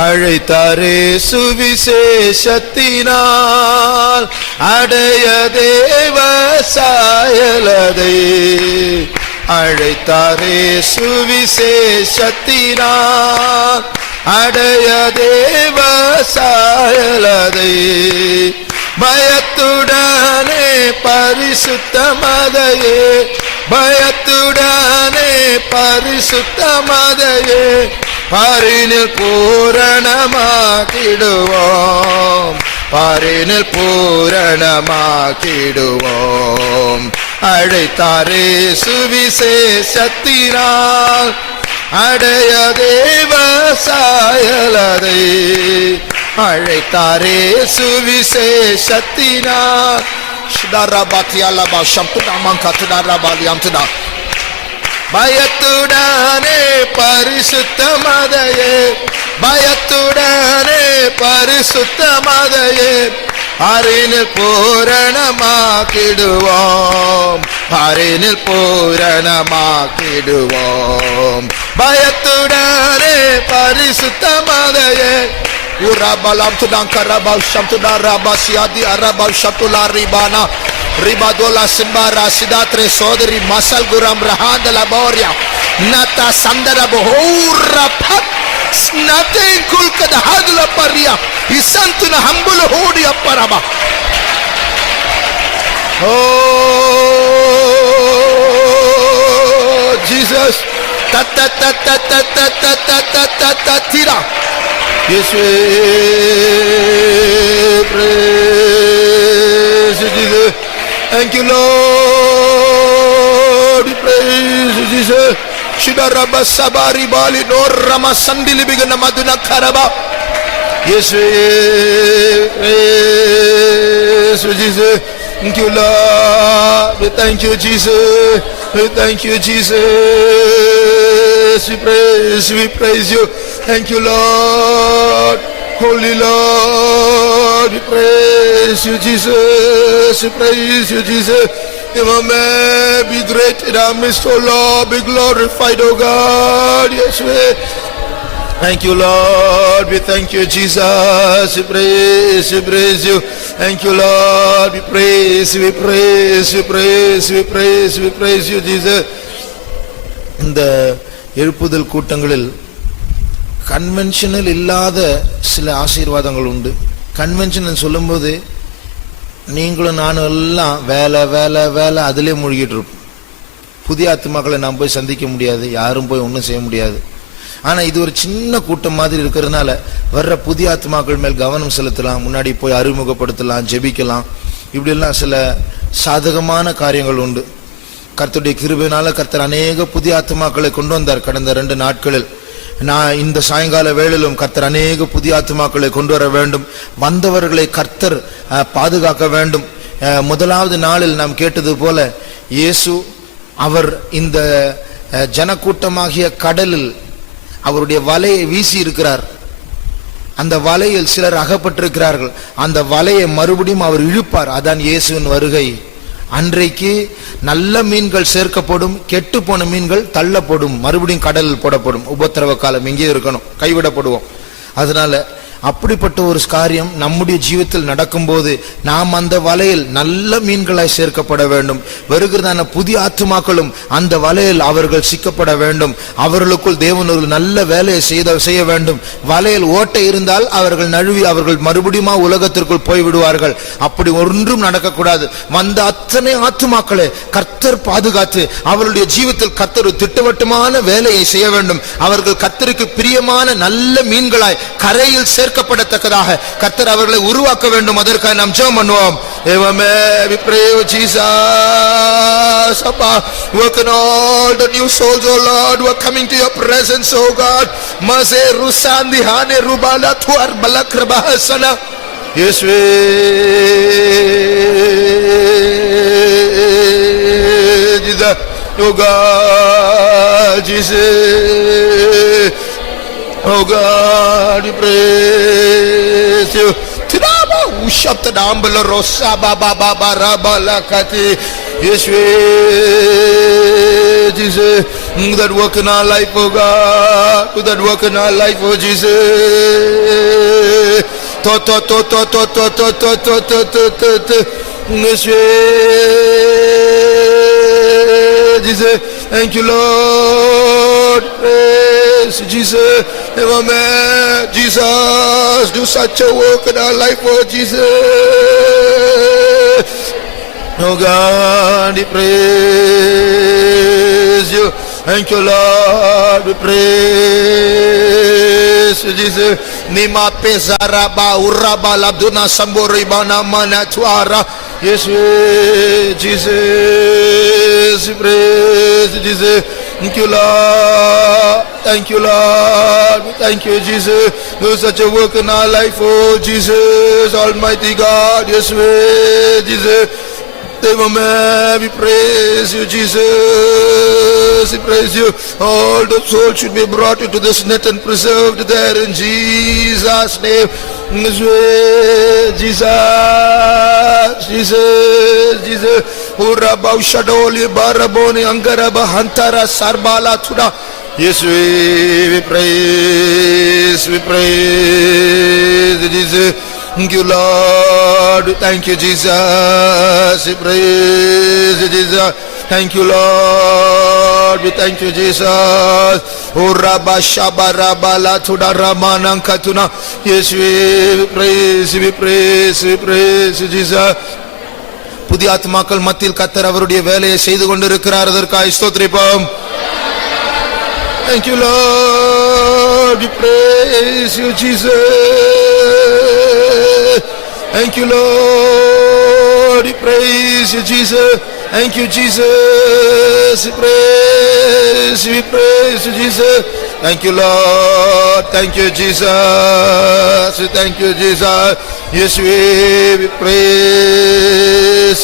அழைத்தாரே சுவிசேஷத்தினால் அடைய தேவ சாயலதை. அழைத்தாரே சுவிசேஷத்தினால் அடைய தேவ சாயலதை. பயத்துடனே பரிசுத்தமதையே, பயத்துடனே பரிசுத்தமதையே பாரினில் பூரணமாக்கிடுவோம், பாரினில் பூரணமாக்கிடுவோம். அழைத்தாரே சுவிசேஷத்தினால் அடைய தேவ சாயலதை. அழைத்தாரே சுவிசேஷத்தினால் Shidarabatialaba Shamtudamankatunarabaliamtuda. பயத்துடனே பரிசுத்தமதையே, பயத்துடனே பரிசுத்தமதையே அரினில் பூரணமாக்கிடுவோம், அரினில் பூரணமாக்கிடுவோம். பயத்துடனே பரிசுத்தமதையே Urabalam tudang karabal shamtuda rabasiadi arabal shamtula ribana ribadola simbara sidatre sodri masal guram rahanda laboria nata sandara bohura pat nothing kulkad hadla paria isantuna hambul hodi apparaba. Oh Jesus tat tat tat tat tat tat tat tat tat tira. Yes, we praise you, Jesus. Thank you, Lord. We praise you, Jesus. Shidaraba sabari bali nor rama sandili bigana maduna karaba. Yes, we praise you, Jesus. Thank you, Lord. We thank you, Jesus. We thank you, Jesus. We praise you. Thank you, Lord. Holy Lord, we praise you, Jesus. We praise you, Jesus. Your name be great in our midst, O Lord. Be glorified, O God. Yes, we thank you, Lord. We thank you, Jesus. We praise you. Thank you, Lord. We praise you, Jesus. இந்த எழுப்புதல் கூட்டங்களில் conventional இல்லாத சில ஆசீர்வாதங்கள் உண்டு. Conventional சொல்லும்போது நீங்களும் நானும் எல்லாம் வேலை வேலை வேலை அதிலே மூழ்கிட்டு இருப்போம். புதிய ஆத்துமாக்களை நாம் போய் சந்திக்க முடியாது, யாரும் போய் ஒன்றும் செய்ய முடியாது. ஆனா இது ஒரு சின்ன கூட்டம் மாதிரி இருக்கிறதுனால வர்ற புதிய ஆத்துமாக்கள் மேல் கவனம் செலுத்தலாம், முன்னாடி போய் அறிமுகப்படுத்தலாம், ஜெபிக்கலாம். இப்படி எல்லாம் சில சாதகமான காரியங்கள் உண்டு. கர்த்தருடைய கிருபையினால கர்த்தர் அநேக புதிய ஆத்துமாக்களை கொண்டு வந்தார் கடந்த 2 நாட்களில். நான் இந்த சாயங்கால வேளையிலும் கர்த்தர் அநேக புதிய ஆத்துமாக்களை கொண்டு வர வேண்டும். வந்தவர்களை கர்த்தர் பாதுகாக்க வேண்டும். முதலாவது நாளில் நாம் கேட்டது போல இயேசு அவர் இந்த ஜனக்கூட்டமாகிய கடலில் அவருடைய வலையை வீசி இருக்கிறார். அந்த வலையில் சிலர் அகப்பட்டிருக்கிறார்கள். அந்த வலையை மறுபடியும் அவர் இழுப்பார். அதான் இயேசுவின் வருகை. அன்றைக்கு நல்ல மீன்கள் சேர்க்கப்படும், கெட்டு போன மீன்கள் தள்ளப்படும், மறுபடியும் கடலில் போடப்படும். உபத்திரவ காலம் எங்கே இருக்கணும், கைவிடப்படுவோம். அதனால அப்படிப்பட்ட ஒரு காரியம் நம்முடைய ஜீவிதத்தில் நடக்கும்போது நாம் அந்த வலையில் நல்ல மீன்களாய் சேர்க்கப்பட வேண்டும். வருகிறதான புதிய ஆத்துமாக்களும் அந்த வலையில் அவர்கள் சிக்கப்பட வேண்டும். அவர்களுக்குள் தேவன் ஒரு நல்ல வேலையை செய்ய வேண்டும். வலையில் ஓட்டை இருந்தால் அவர்கள் நழுவி அவர்கள் மறுபடியும் உலகத்திற்குள் போய்விடுவார்கள். அப்படி ஒன்றும் நடக்கக்கூடாது. வந்த அத்தனை ஆத்துமாக்களை கர்த்தர் பாதுகாத்து அவர்களுடைய ஜீவிதத்தில் கர்த்தர் திட்டவட்டமான வேலையை செய்ய வேண்டும். அவர்கள் கர்த்தருக்கு பிரியமான நல்ல மீன்களாய் கரையில் சேர்க்கப்படத்தக்கதாக கர்த்தர் அவர்களை உருவாக்க வேண்டும். அதற்காக நாம் ஜெபம் பண்ணுவோம். We pray, Jesus, work on all the new souls, oh Lord, who are coming to your presence, oh God. Mase rusandi hane rubala tuar balakrabahasana. Yes, Jesus, oh God, Jesus. Oh God, we praise you. Tidaba ushapta dambala rosa baba baba rabala kati. Yes, Jesus, that work in our life, oh God, that work in our life, oh Jesus. Yes, Jesus, thank you, Lord. Praise Jesus. Amen. Jesus, do such a work in our life, oh Jesus. Oh God, we praise you. Thank you, Lord. We praise you, Jesus. Nima pesaraba uraba labduna sambori bana manatwara. Yes, Jesus. We praise you, Jesus. Thank you, Lord. Thank you, Lord. Thank you, Jesus. Do such a work in our life, oh Jesus, Almighty God. Yes, Jesus. Devame, we praise you, Jesus. We praise you. All the souls should be brought into this net and preserved there in Jesus' name. Jesus, Jesus, Jesus. Urabau Shadoli Baraboni Angaraba Hantara Sarbala Tuda. Yes, we praise Jesus. Thank you, Lord. Thank you, Jesus. We praise Jesus. Thank you, Lord. We thank you, Jesus. Uraba Shabaraba Latuda Ramanang Katuna. Yes, we praise Jesus. புதிய ஆத்மாக்கள் மத்தியில் கர்த்தர் அவருடைய வேலையை செய்து கொண்டிருக்கிறார். அதற்காக ஸ்தோத்திரிப்போம். Thank you, Lord. We praise you, Jesus. Thank you, Lord. We praise you, Jesus. Thank you, Jesus. We praise you, Jesus. Thank you, Lord. Thank you, Jesus. Thank you, Jesus. Yes, we praise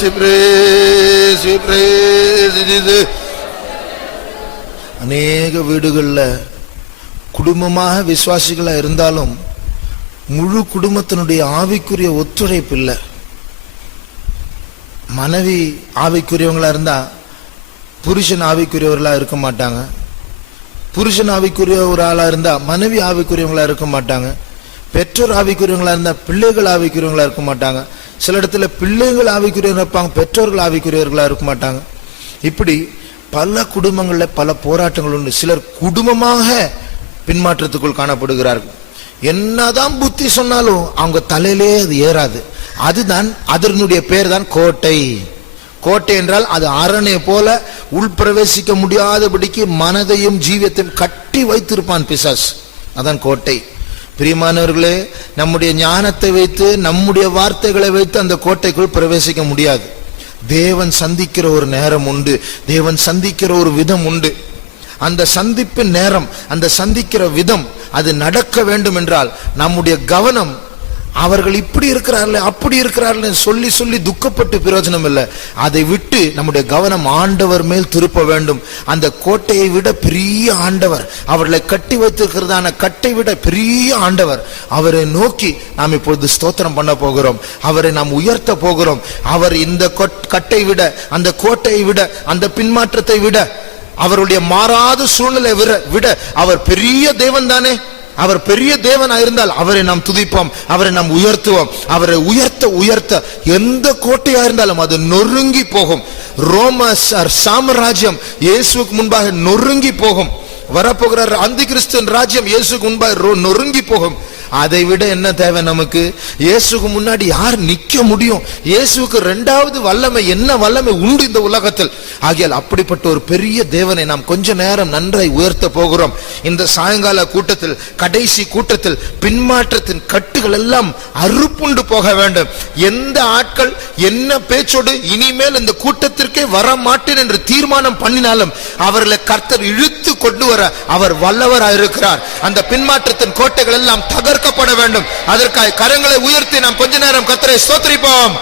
Jesus. அநேக வீடுகள்ல குடும்பமாக விசுவாசிகளா இருந்தாலும் முழு குடும்பத்தினுடைய ஆவிக்குரிய ஒத்துழைப்பு இல்லை. மனைவி ஆவிக்குரியவங்களா இருந்தா புருஷன் ஆவிக்குரியவர்களா இருக்க மாட்டாங்க. புருஷன் ஆவிக்குரிய ஒரு ஆளா இருந்தா மனைவி ஆவிக்குரியவங்களா இருக்க மாட்டாங்க. பெற்றோர் ஆவிக்குரியவங்களா இருந்தா பிள்ளைகள் ஆவிக்குரியவங்களா இருக்க மாட்டாங்க. சில இடத்துல பிள்ளைகள் ஆவிக்குரியவர்களா இருப்பாங்க, பெற்றோர்கள் ஆவிக்குரியவர்களா இருக்க மாட்டாங்க. இப்படி பல குடும்பங்கள்ல பல போராட்டங்கள் உண்டு. சிலர் குடும்பமாக பின்மாற்றத்துக்குள் காணப்படுகிறார்கள். என்னதான் புத்தி சொன்னாலும் அவங்க தலையிலே அது ஏறாது. அதுதான் அதனுடைய பேர் தான் கோட்டை. கோட்டை என்றால் அது அரணை போல உள்பிரவேசிக்க முடியாதபடிக்கு மனதையும் ஜீவியத்தையும் கட்டி வைத்திருப்பான் பிசாஸ். அதான் கோட்டை. பிரியமானவர்களே, நம்முடைய ஞானத்தை வைத்து நம்முடைய வார்த்தைகளை வைத்து அந்த கோட்டைக்குள் பிரவேசிக்க முடியாது. தேவன் சந்திக்கிற ஒரு நேரம் உண்டு, தேவன் சந்திக்கிற ஒரு விதம் உண்டு. அந்த சந்திப்பின் நேரம், அந்த சந்திக்கிற விதம் அது நடக்க வேண்டும் என்றால் நம்முடைய கவனம் அவர்கள் இப்படி இருக்கிறார்களே அப்படி இருக்கிறார்கள் சொல்லி சொல்லி துக்கப்பட்டு பிரயோஜனம் இல்லை. அதை விட்டு நம்முடைய கவனம் ஆண்டவர் மேல் திருப்ப வேண்டும். அந்த கோட்டையை விட பெரிய ஆண்டவர், அவர்களை கட்டி வைத்திருக்கிறதான கட்டை விட பெரிய ஆண்டவர், அவரை நோக்கி நாம் இப்பொழுது ஸ்தோத்திரம் பண்ண போகிறோம். அவரை நாம் உயர்த்த போகிறோம். அவர் இந்த கட்டை விட, அந்த கோட்டையை விட, அந்த பின்மாற்றத்தை விட, அவருடைய மாறாத சூழ்நிலை விட அவர் பெரிய தேவன் தானே. அவர் பெரிய தேவனா இருந்தால் அவரை நாம் துதிப்போம், அவரை நாம் உயர்த்துவோம். அவரை உயர்த்த உயர்த்த எந்த கோட்டையா இருந்தாலும் அது நொறுங்கி போகும். ரோம சாம்ராஜ்யம் இயேசுவுக்கு முன்பாக நொறுங்கி போகும். வரப்போகிற அந்தி கிறிஸ்துவின் ராஜ்யம் இயேசுக்கு முன்பாக நொறுங்கி போகும். அதை விட என்ன தேவை நமக்கு? இயேசுக்கு முன்னாடி யார் நிக்க முடியும்? இயேசுக்கு இரண்டாவது வல்லமை, என்ன வல்லமை உண்டு இந்த உலகத்தில்? ஆகையால் அப்படிப்பட்ட ஒரு பெரிய தேவனை நாம் கொஞ்ச நேரம் நன்றாய் உயர்த்த போகிறோம். இந்த சாயங்கால கூட்டத்தில், கடைசி கூட்டத்தில் பின்மாற்றத்தின் கட்டுகள் எல்லாம் அறுப்புண்டு போக வேண்டும். எந்த ஆட்கள் என்ன பேச்சோடு இனிமேல் இந்த கூட்டத்திற்கே வர மாட்டேன் என்று தீர்மானம் பண்ணினாலும் அவர்களை கர்த்தர் இழுத்து கொண்டு வர அவர் வல்லவராயிருக்கிறார். அந்த பின்மாற்றத்தின் கோட்டைகள் எல்லாம் தகர்க்கப்பட வேண்டும். அதற்காக கரங்களை உயர்த்தி நாம் கொஞ்ச நேரம் கர்த்தரை ஸ்தோத்திரிப்போம்.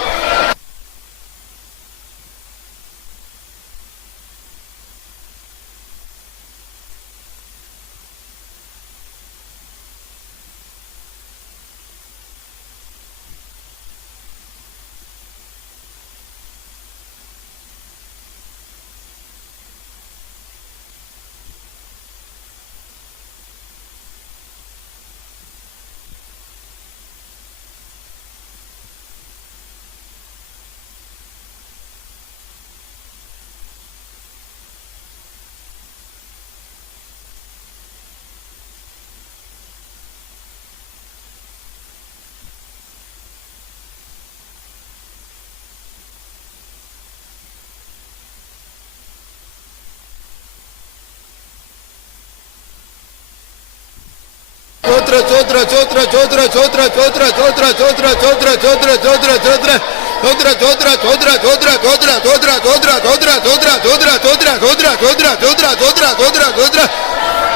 Chodra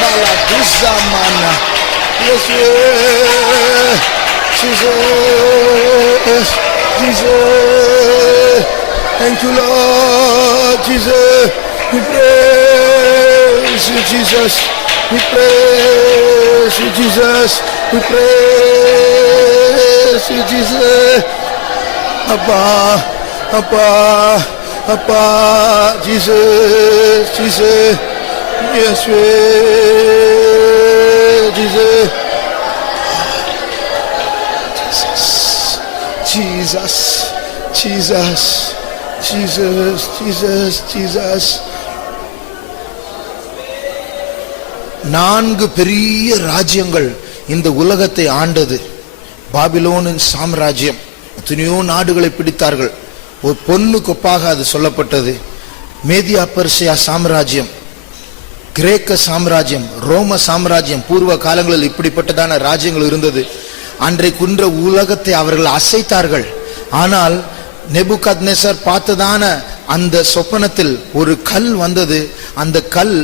Rabala Duzamana. Jesus, Jesus, Jesus. Thank you, Lord Jesus. We praise you, Jesus. We praise you, Jesus. We praise you, Jesus. Abba, Abba, Abba, Jesus, Jesus. Yes, Jesus. Jesus, Jesus, Jesus, Jesus, Jesus. 4 பெரிய ராஜ்யங்கள் இந்த உலகத்தை ஆண்டது. பாபிலோனின் சாம்ராஜ்யம் எத்தனையோ நாடுகளை பிடித்தார்கள். ஒரு பொன்னு கொப்பாக அது சொல்லப்பட்டது. மேதியா பெர்சியா சாம்ராஜ்யம், கிரேக்க சாம்ராஜ்யம், ரோம சாம்ராஜ்யம், பூர்வ காலங்களில் இப்படிப்பட்டதான ராஜ்யங்கள் இருந்தது. அன்றைக்குன்ற உலகத்தை அவர்கள் அசைத்தார்கள். ஆனால் நெபுகத்நேசர் பார்த்ததான அந்த சொப்பனத்தில் ஒரு கல் வந்தது. அந்த கல்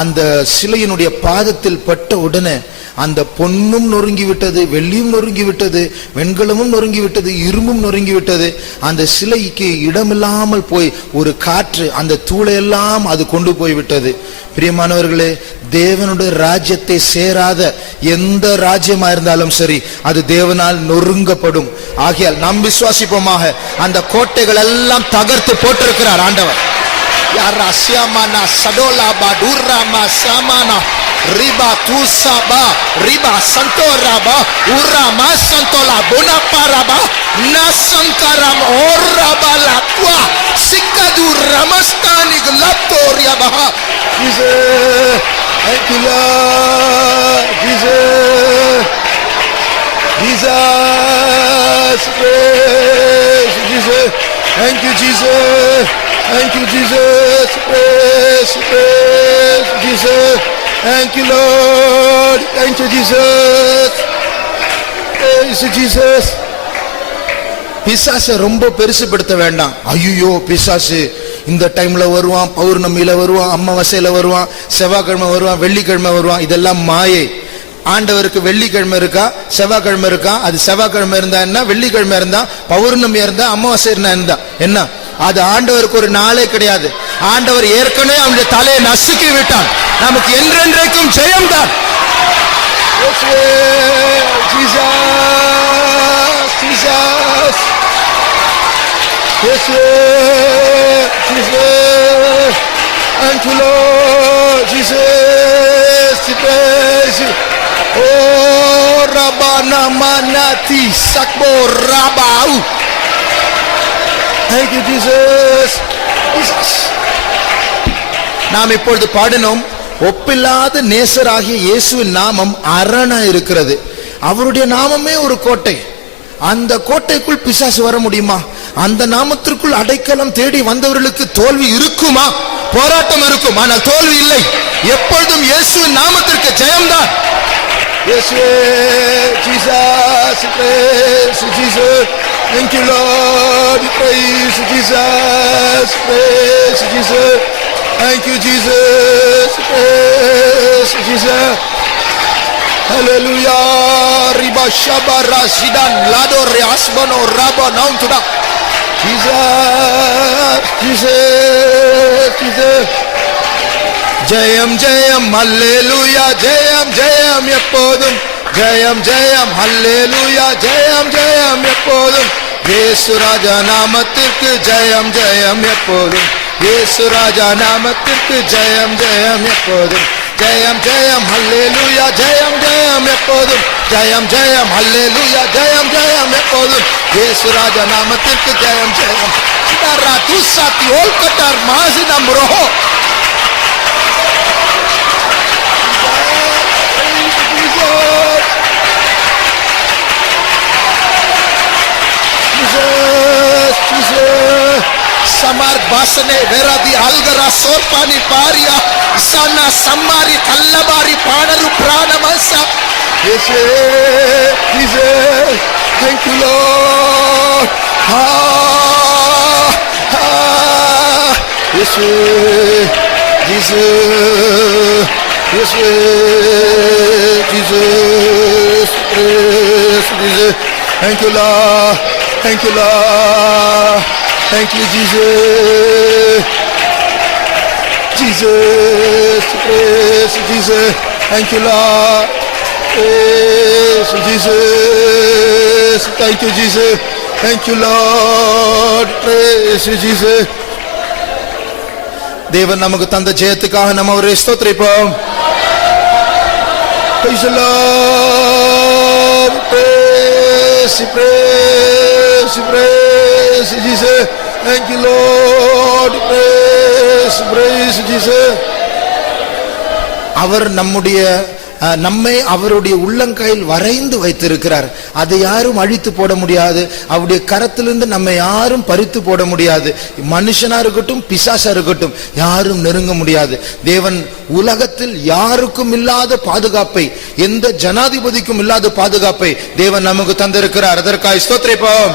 அந்த சிலையினுடைய பாதத்தில் பட்ட உடனே அந்த பொன்னும் நொறுங்கிவிட்டது, வெள்ளியும் நொறுங்கிவிட்டது, வெண்கலமும் நொறுங்கிவிட்டது, இரும்பும் நொறுங்கிவிட்டது. அந்த சிலைக்கு இடமில்லாமல் போய் ஒரு காற்று அந்த தூளையெல்லாம் அது கொண்டு போய்விட்டது. பிரியமானவர்களே, தேவனுடைய ராஜ்யத்தை சேராத எந்த ராஜ்யமா இருந்தாலும் சரி, அது தேவனால் நொறுங்கப்படும். ஆகையால் நாம் விசுவாசிப்போமாக. அந்த கோட்டைகள் எல்லாம் தகர்த்து போட்டிருக்கிறார் ஆண்டவர். யாரா சியாமானா சடோலாபா டூராமா சாமானா riba tusaba riba santoraba urama santola bonaparaba nasankaram orabala kwa sikadu ramastani glatoria baha. Jesus, thank you Lord. Jesus, Jesus, praise Jesus. Thank you Jesus, thank you Jesus, praise, praise Jesus. Thank you Lord, thank you Jesus, praise Jesus. பிசாசை ரொம்ப பெருசுபடுத்த வேண்டாம். ஐயோ பிசாசு இந்த டைம்ல வருவான், பௌர்ணமியில வருவான், அமாவாசையில வருவான், செவ்வாய்க்கிழமை வருவான், வெள்ளிக்கிழமை வருவான். இதெல்லாம் மாயை. ஆண்டவருக்கு வெள்ளிக்கிழமை இருக்கா, செவ்வாய்க்கிழமை இருக்கா? அது செவ்வாய்க்கிழமை இருந்தா என்ன, வெள்ளிக்கிழமை இருந்தா, பௌர்ணமி இருந்தா, அமாவாசை இருந்தா என்ன? அது ஆண்டவருக்கு ஒரு நாளே கிடையாது. ஆண்டவர் ஏற்கனவே அவனுடைய தலையை நசுக்கி விட்டான். நமக்கு என்றென்றைக்கும் ஜெயம்தான். Thank you Lord Jesus, praise you. Oh Rabana manati sakbo rabau. Thank you Jesus. Jesus. நாம் இப்பொழுது பாடினோம், ஒப்பில்லாத நேசராகிய இயேசுவின் நாமம் அரணா இருக்கிறது. அவருடைய நாமமே ஒரு கோட்டை. அந்த கோட்டைக்குள் பிசாசு வர முடியுமா? அந்த நாமத்திற்குள் அடைக்கலம் தேடி வந்தவர்களுக்கு தோல்வி இருக்குமா? போராட்டம் இருக்கும், ஆனால் தோல்வி இல்லை. எப்பொழுதும் இயேசுவின் நாமத்திற்கு ஜெயம்தான். இயேசுவே, Jesus, praise Jesus. Thank you Lord, praise Jesus, praise Jesus. Thank you Jesus, praise Jesus. Hallelujah. Riba shabara sidan lado reasbono rabo nauntuda. Jesus, Jesus, Jesus. Jayam Jayam Hallelujah, Jayam Jayam எப்போதும், Jayam Jayam Hallelujah, Jayam Jayam எப்போதும். இயேசு ராஜா நாமத்திற்கு ஜெயம் ஜெயம் எப்போதும். இயேசு ராஜா நாமத்திற்கு ஜெயம் ஜெயம் எப்போதும். ஜெயம் ஜெயம் ஹல்லேலூயா, ஜெயம் ஜெயம் எப்போதும். ஜெயம் ஜெயம் ஹல்லேலூயா, ஜெயம் ஜெயம் எப்போதும். இயேசு ராஜா நாமத்திற்கு ஜெயம் ஜெயம். Sitara துசாத்தி ஓல்கட்டார் மாசினம் ரோஹோ. Samar basane veradi algara sorpani paria sana samari kallabari panaru pranamasa. Jesus, thank you Lord. Jesus, Yeshua, Jesus, praise Jesus. Thank you, Lord. Thank you, Lord. Thank you, Jesus. Jesus, praise Jesus. Thank you, Lord. Praise Jesus. Thank you, Jesus. Thank you, Lord. Praise Jesus. தேவன் நமக்கு தந்த ஜெயத்துக்காக நம்ம அவரை ஸ்தோத்திரிப்போம். Praise the Lord. Praise, praise, praise Jesus. Thank you, Lord. Praise, praise Jesus. அவர் நம்மை அவருடைய உள்ளங்கையில் வரைந்து வைத்திருக்கிறார். அதை யாரும் அழித்து போட முடியாது. அவருடைய கரத்திலிருந்து நம்மை யாரும் பறித்து போட முடியாது. மனுஷனா இருக்கட்டும், பிசாசா இருக்கட்டும், யாரும் நெருங்க முடியாது. தேவன் உலகத்தில் யாருக்கும் இல்லாத பாதுகாப்பை, எந்த ஜனாதிபதிக்கும் இல்லாத பாதுகாப்பை தேவன் நமக்கு தந்திருக்கிறார். அதற்காக ஸ்தோத்திரிப்போம்.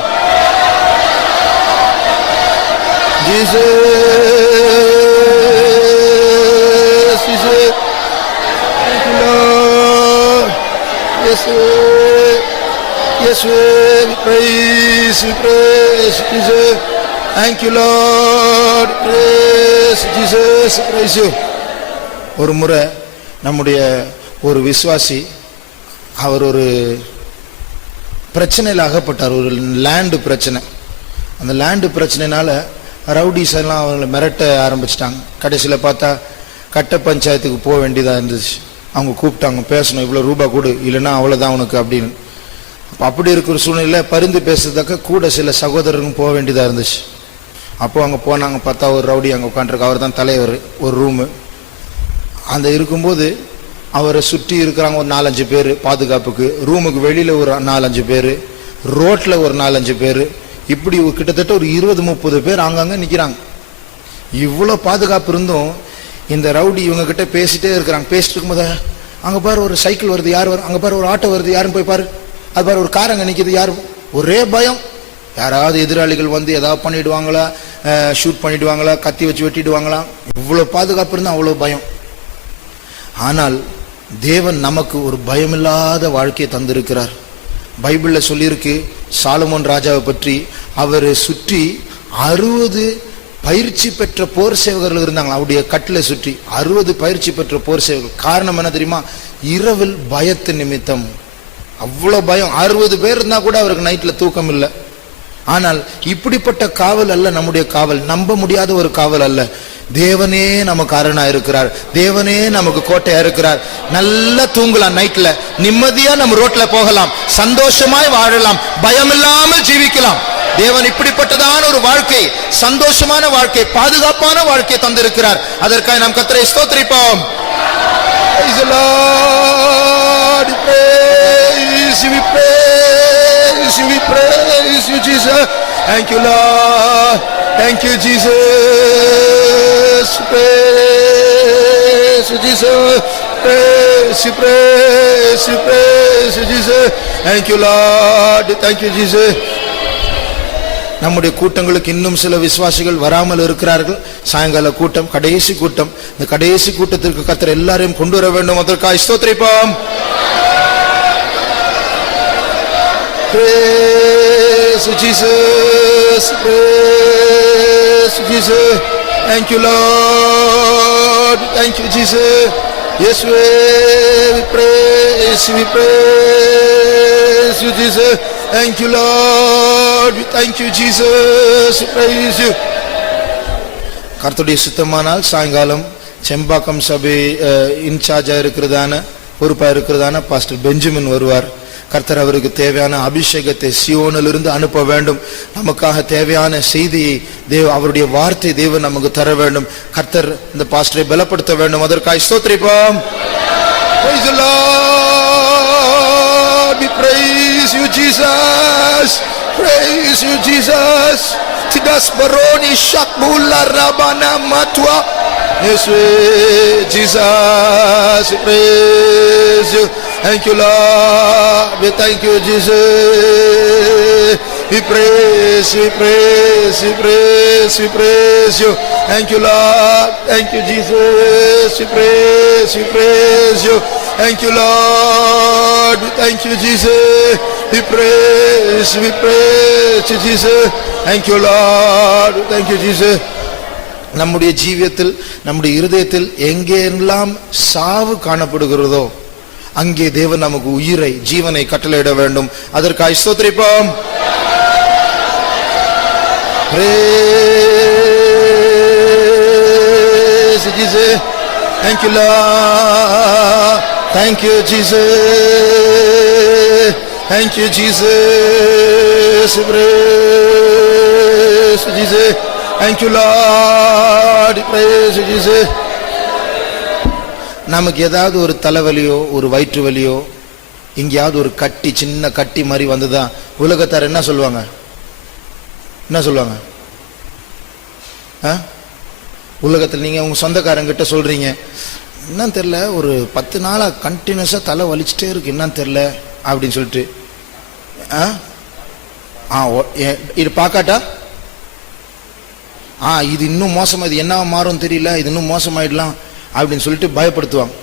Yes, we praise Jesus. Thank you, Lord. Praise Jesus. Praise you. ஒரு முறை நம்முடைய ஒரு விசுவாசி அவர் ஒரு பிரச்சனையில் அகப்பட்டார். ஒரு லேண்டு பிரச்சனை. அந்த லேண்டு பிரச்சனைனால ரவுடிஸ் எல்லாம் அவங்களை மிரட்ட ஆரம்பிச்சிட்டாங்க. கடைசியில் பார்த்தா கட்ட பஞ்சாயத்துக்கு போக வேண்டியதாக இருந்துச்சு. அவங்க கூப்பிட்டாங்க, பேசணும், இவ்வளோ ரூபா கொடு, இல்லைன்னா அவ்வளோதான் உனக்கு அப்படின்னு. அப்படி இருக்கிற சூழ்நிலை பரிந்து பேசுறதுக்கு கூட சில சகோதரரும் போக வேண்டியதாக இருந்துச்சு. அப்போ அங்கே போனாங்க. பார்த்தா ஒரு ரவுடி அங்கே உட்காந்துருக்கு. அவர் தான் தலைவர். ஒரு ரூமு அந்த இருக்கும்போது அவரை சுற்றி இருக்கிறாங்க ஒரு 4-5 பேர் பாதுகாப்புக்கு. ரூமுக்கு வெளியில் ஒரு 4-5 பேர், ரோட்டில் ஒரு 4-5 பேர், இப்படி கிட்டத்தட்ட ஒரு 20-30 பேர் அங்கங்கே நிற்கிறாங்க. இவ்வளோ பாதுகாப்பு இருந்தும் இந்த ரவுடி இவங்க கிட்ட பேசிட்டே இருக்கிறாங்க. பேசிட்டு இருக்கும்போது அங்கே பாரு ஒரு சைக்கிள் வருது, யார் வரும், அங்கே பாரு ஒரு ஆட்டோ வருது, யாருன்னு போய் பாரு, அது பாரு ஒரு கார் அங்கே நிற்கிது, யார். ஒரே பயம். யாராவது எதிராளிகள் வந்து ஏதாவது பண்ணிடுவாங்களா, ஷூட் பண்ணிடுவாங்களா, கத்தி வச்சு வெட்டிடுவாங்களா. இவ்வளோ பாதுகாப்பு இருந்தால் அவ்வளோ பயம். ஆனால் தேவன் நமக்கு ஒரு பயமில்லாத வாழ்க்கையை தந்திருக்கிறார். பைபிளில் சொல்லியிருக்கு சாலமோன் ராஜாவை பற்றி. அவரை சுற்றி 60 பயிற்சி பெற்ற போர் சேவகர்கள் இருந்தாங்க. அவருடைய கட்டில சுற்றி 60 பயிற்சி பெற்ற போர் சேவகர்கள். காரணம் என்ன தெரியுமா? இரவில் பயத்து நிமித்தம். அவ்வளோ பயம். 60 பேர் இருந்தா கூட அவருக்கு நைட்ல தூக்கம் இல்லை. ஆனால் இப்படிப்பட்ட காவல் அல்ல நம்முடைய காவல். நம்ப முடியாத ஒரு காவல் அல்ல. தேவனே நமக்கு அரணா இருக்கிறார். தேவனே நமக்கு கோட்டையா இருக்கிறார். நல்லா தூங்கலாம், நைட்ல நிம்மதியா நம்ம ரோட்ல போகலாம், சந்தோஷமாய் வாழலாம், பயம் இல்லாமல் ஜீவிக்கலாம். தேவன் இப்படிப்பட்டதான ஒரு வாழ்க்கை, சந்தோஷமான வாழ்க்கை, பாதுகாப்பான வாழ்க்கை தந்திருக்கிறார். அதற்காக நாம் கர்த்தரை ஸ்தோத்திரிப்போம். Praise the Lord. Praise you, we praise you, we praise you, Jesus. Thank you, Lord. Thank you, Jesus. Praise you, Jesus. Praise you, praise you, praise you, Jesus. Thank you, Lord. Thank you, Jesus. நம்முடைய கூட்டங்களுக்கு இன்னும் சில விசுவாசிகள் வராமல் இருக்கிறார்கள். சாயங்கால கூட்டம், கடைசி கூட்டம். இந்த கடைசி கூட்டத்திற்கு கர்த்தர் எல்லாரையும் கொண்டு வர வேண்டும். அதற்காக ஸ்தோத்திரிப்போம். Praise Jesus, praise Jesus. Thank you, Lord. Thank you, Jesus. Yes, we praise you, Jesus. Thank you, Lord. Thank you, Jesus. Praise you. கர்த்தருடைய சித்தமானால் சாயங்காலம் செம்பாக்கம் சபை இன்சார்ஜா இருக்கிறதான, பொறுப்பா இருக்கிறதான பாஸ்டர் பெஞ்சமின் வருவார். கர்த்தர் அவருக்கு தேவையான அபிஷேகத்தை சியோனிலிருந்து அனுப்ப வேண்டும். நமக்காக தேவையான செய்தியை அவருடைய வார்த்தை தேவன் நமக்கு தர வேண்டும். கர்த்தர் இந்த பாஸ்டரை பலப்படுத்த வேண்டும். அதற்காக ஸ்தோத்திரிப்போம். Praise the Lord. We praise you, Jesus. Praise you, Jesus. Tidas baroni shakmula rabana matwa. Yes, Jesus. Praise you. Thank you, Lord. We thank you, Jesus. We praise, we praise, we praise, we praise you. Thank you, Lord. Thank you, Jesus. We praise you. Thank you, Lord. Thank you, Jesus. We praise you, Jesus. Thank you, Lord. Thank you, Jesus. நம்முடைய ஜீவியத்தில், நம்முடைய இருதயத்தில் எங்கெல்லாம் சாவு காணப்படுகிறதோ அங்கே தேவன் நமக்கு உயிரை, ஜீவனை கட்டளையிட வேண்டும். அதற்காக ஸ்தோத்திரிப்போம். Praise Jesus. Thank you, Lord. Thank you, Jesus. Thank you, Jesus. Praise Jesus. Thank you, Lord. Praise Jesus. நமக்கு ஏதாவது ஒரு தலைவலியோ, ஒரு வயிற்று வலியோ, எங்கேயாவது ஒரு கட்டி, சின்ன கட்டி மாதிரி வந்துதான் உலகத்தார் என்ன சொல்லுவாங்க? உலகத்தில் நீங்க உங்க சொந்தக்காரங்கிட்ட சொல்றீங்க, என்னன்னு தெரியல, ஒரு 10 நாளா கண்டினியூஸா தலை வலிச்சுட்டே இருக்கு, என்னன்னு தெரியல அப்படின்னு சொல்லிட்டு, இது பாக்காட்டா, இது இன்னும் மோசமா, இது என்ன மாறும் தெரியல, இது இன்னும் மோசமாயிடலாம் அப்படின்னு சொல்லிட்டு பயப்படுத்துவாங்க.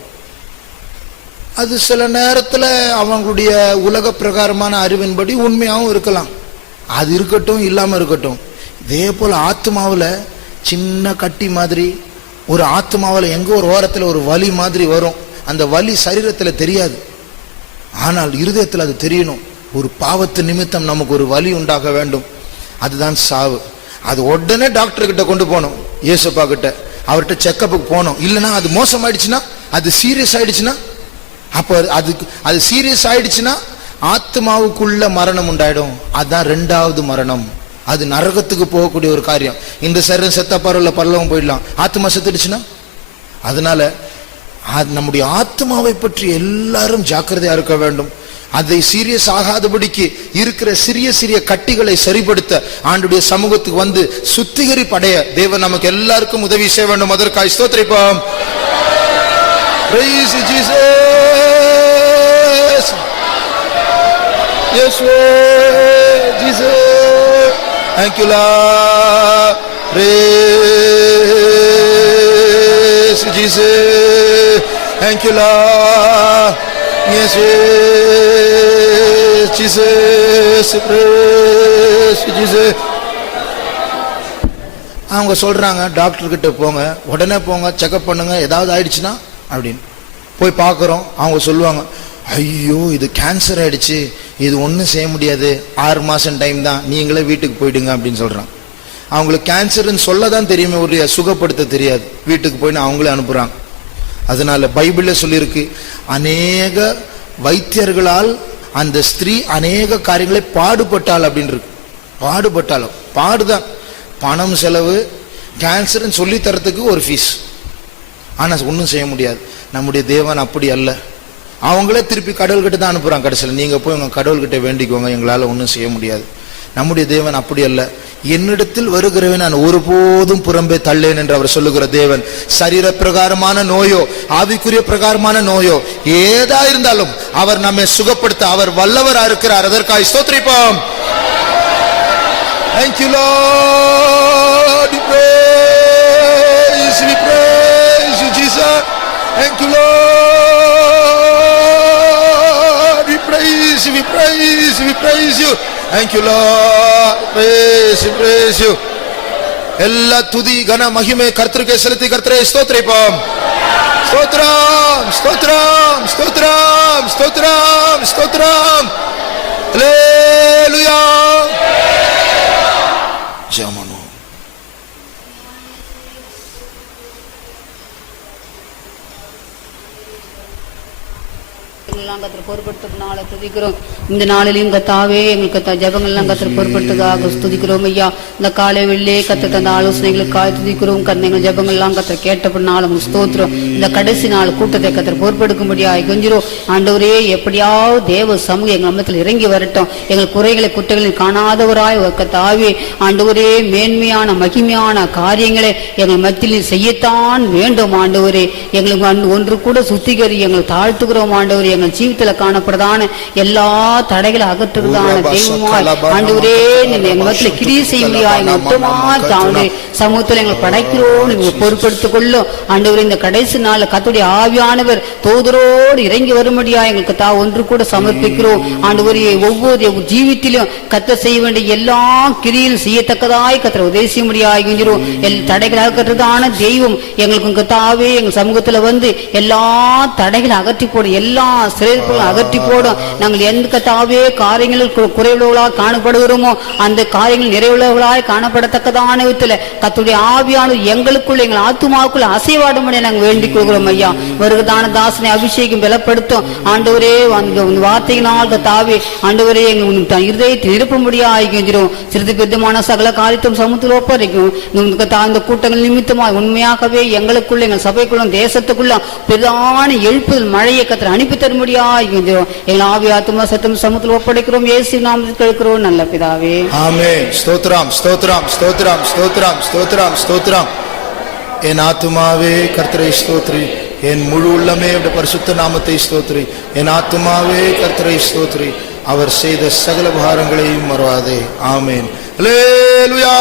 அது சில நேரத்துல அவங்களுடைய உலக பிரகாரமான அறிவின்படி உண்மையாகவும் இருக்கலாம். அது இருக்கட்டும், இல்லாம இருக்கட்டும். இதே போல ஆத்மாவுல சின்ன கட்டி மாதிரி, ஒரு ஆத்மாவுல எங்க ஒரு ஓரத்துல ஒரு வலி மாதிரி வரும். அந்த வலி சரீரத்துல தெரியாது, ஆனால் இருதயத்துல அது தெரியணும். ஒரு பாவத்து நிமித்தம் நமக்கு ஒரு வலி உண்டாக வேண்டும், அதுதான் சாவு. அது உடனே டாக்டர் கிட்ட கொண்டு போகணும், இயேசுப்பா கிட்ட, அவர்கிட்ட செக்கப்புக்கு போகணும். இல்லைன்னா அது மோசமாயிடுச்சுன்னா, அது சீரியஸ் ஆயிடுச்சுன்னா, அப்ப அது சீரியஸ் ஆயிடுச்சுன்னா ஆத்மாவுக்குள்ள மரணம் உண்டாயிடும். அதுதான் 2வது மரணம். அது நரகத்துக்கு போகக்கூடிய ஒரு காரியம். இந்த சரீரம் செத்த பரவல பரலோகம் போயிடலாம், ஆத்மா செத்துடுச்சுன்னா. அதனால நம்முடைய ஆத்மாவை பற்றி எல்லாரும் ஜாக்கிரதையா இருக்க வேண்டும். அதை சீரியஸ் ஆகாதபடிக்கு இருக்கிற சிறிய சிறிய கட்டிகளை சரிபடுத்த ஆண்டுடைய சமூகத்துக்கு வந்து சுத்திகரிப்படைய தேவன் நமக்கு எல்லாருக்கும் உதவி செய்ய வேண்டும். அதற்காக ஸ்தோத்திரிப்போம். Praise Jesus. Yes, Jesus. Thank you, Lord. Praise Jesus. Thank you, Lord. Yes, Jesus. Praise Jesus. அவங்க சொல்றாங்க, டாக்டர் கிட்ட போங்க, உடனே போங்க, செக்அப் பண்ணுங்க, ஏதாவது ஆயிடுச்சுன்னா அப்படின்னு போய் பார்க்குறோம். அவங்க சொல்லுவாங்க, ஐயோ இது கேன்சர் ஆயிடுச்சு, இது ஒன்றும் செய்ய முடியாது, 6 மாசம் டைம் தான், நீங்களே வீட்டுக்கு போயிடுங்க அப்படின்னு சொல்றாங்க. அவங்களுக்கு கேன்சர்னு சொல்லதான் தெரியுமே, ஒரு சுகப்படுத்த தெரியாது. வீட்டுக்கு போயின்னு அவங்களே அனுப்புறாங்க. அதனால பைபிள்ல சொல்லியிருக்கு, அநேக வைத்தியர்களால் அந்த ஸ்திரீ அநேக காரியங்களை பாடுபட்டாள் அப்படின்னு இருக்கு. பாடுபட்டாலும் பாடுதான், பணம் செலவு, கேன்சர்னு சொல்லி தரத்துக்கு ஒரு ஃபீஸ், ஆனா ஒன்றும் செய்ய முடியாது. நம்முடைய தேவன் அப்படி அல்ல. அவங்களே திருப்பி கடவுள்கிட்ட தான் அனுப்புறாங்க. கடைசியில் நீங்க போய் உங்க கடவுள்கிட்ட வேண்டிக்கோங்க, எங்களால ஒன்றும் செய்ய முடியாது. நம்முடைய தேவன் அப்படி அல்ல. என்னிடத்தில் வருகிறவன் நான் ஒருபோதும் புறம்பே தள்ளேன் என்று அவர் சொல்லுகிற தேவன். சரீர பிரகாரமான நோயோ ஆவிக்குரிய பிரகாரமான நோயோ ஏதா இருந்தாலும் அவர் நம்மை சுகப்படுத்த அவர் வல்லவரா இருக்கிறார். அதற்காக ஸ்தோத்திரிப்போம். Thank you, Lord. We praise you, Jesus. Thank you, Lord. We praise you. Thank you, Lord. Praise you. எல்லா துதி கன மகிமை கர்த்தருக்கே செலுத்தி கர்த்தரை ஸ்தோத்திரிப்போம். ஸ்தோத்திரம், ஸ்தோத்திரம், ஸ்தோத்திரம், ஸ்தோத்திரம், ஸ்தோத்திரம். ஹல்லேலூயா. ஜெபம். பொறுப்படுத்துனால துதிக்கிறோம். இந்த நாளிலையும் கத்தாவே எங்களுக்கு ஜபங்கள்லாம் கத்திர பொறுப்படுத்துக்காக துதிக்கிறோம் ஐயா. இந்த காலை வெள்ளே கத்த தந்த ஆலோசனைகளுக்காக துதிக்கிறோம். கண்ணைகள் ஜபங்கள்லாம் கத்திர கேட்டப்படினாலும் ஸ்தோத்திரம். இந்த கடைசி நாள் கூட்டத்தை கத்திர பொறுப்படுக்கும்படியாக கொஞ்சிரும் ஆண்டவரே. எப்படியாவது தேவ சமூகம் எங்கள் அம்மத்தில் இறங்கி வரட்டும். எங்கள் குறைகளை குட்டைகளில் காணாதவராய் கத்தாவே ஆண்டவரே, மேன்மையான மகிமையான காரியங்களை எங்கள் மத்தியில் செய்யத்தான் வேண்டும் ஆண்டவரே. எங்களுக்கு ஒன்று கூட சுத்திகரி எங்களை தாழ்த்துகிறோம் ஆண்டவரே. எங்கள் எங்கள் ஜீவித்துல காணப்படுறதான எல்லா தடைகளை அகற்றுறதான தெய்வமாய் ஆண்டவரே நீங்க எங்க மத்தியில கிரியை செய்யும்படியா எங்க மொத்தமா சமூகத்துல எங்களை படைக்கிறோம் நீங்க பொறுப்படுத்திக் கொள்ளும் ஆண்டவரே. இந்த கடைசி நாள்ல கர்த்தருடைய ஆவியானவர் தோதரோடு இறங்கி வரும்படியா எங்களுக்கு ஒன்று கூட சமர்ப்பிக்கிறோம் ஆண்டவரே. ஒவ்வொரு ஜீவித்திலும் கர்த்தர் செய்ய வேண்டிய எல்லா கிரியில் செய்யத்தக்கதாய் கர்த்தர் உதவி செய்ய முடியாகிறோம். தடைகளாக கற்றதான தெய்வம் எங்களுக்கு கர்த்தாவே எங்கள் சமூகத்துல வந்து எல்லா தடைகளை அகற்றி போடும், எல்லா சிறைப்புகளும் அகற்றி போடும். நாங்கள் எந்த கர்த்தாவே காரியங்களில் குறைவுள்ளவர்களாக காணப்படுகிறோமோ அந்த காரியங்கள் நிறைவுள்ளவர்களாய் காணப்படத்தக்கதான விதத்துல கர்த்தருடைய ஆவியானவர் எங்களுக்குள்ள எங்கள் ஆத்துமாவுக்குள்ள அசைவாடும்படி நாங்கள் வேண்டிக் கொள்கிறோம் ஐயா. வருகிறதான தாசனை அபிஷேகம் பலப்படுத்தும் ஆண்டவரே. வார்த்தையினால் கர்த்தாவே ஆண்டவரே எங்கள் இருதயத்தை நிரப்பும்படியா ஆகின்றோம். சிறிது பெருமான சகல காரியத்தும் சமூகத்தில் ஒப்படைக்கும் இந்த கூட்டங்கள் நிமித்தமாக உண்மையாகவே எங்களுக்குள்ள எங்கள் சபைக்குள்ளும் தேசத்துக்குள்ள பெரிதான எழுப்புதல் மழையை கர்த்தர் அனுப்பி தரும்படியா ஆகின்றோம். எங்கள் ஆவி ஆத்துமா சத்தம் சமூகத்தில் ஒப்படைக்கிறோம். இயேசு நாமத்தில் கேட்கிறோம் நல்ல பிதாவே. ஆமென். ஸ்தோத்திரம் ஸ்தோத்திரம் ஸ்தோத்திரம் ஸ்தோத்திரம் ஸ்தோத்திரம் ஸ்தோத்திரம். என் ஆத்துமாவே கர்த்தரை ஸ்தோத்திரி, என் முழு உள்ளமே பரிசுத்த நாமத்தை ஸ்தோத்திரி. என் ஆத்துமாவே கர்த்தரை ஸ்தோத்திரி, அவர் செய்த சகல பாரங்களையும் மறவாதே. ஆமென். அல்லேலூயா.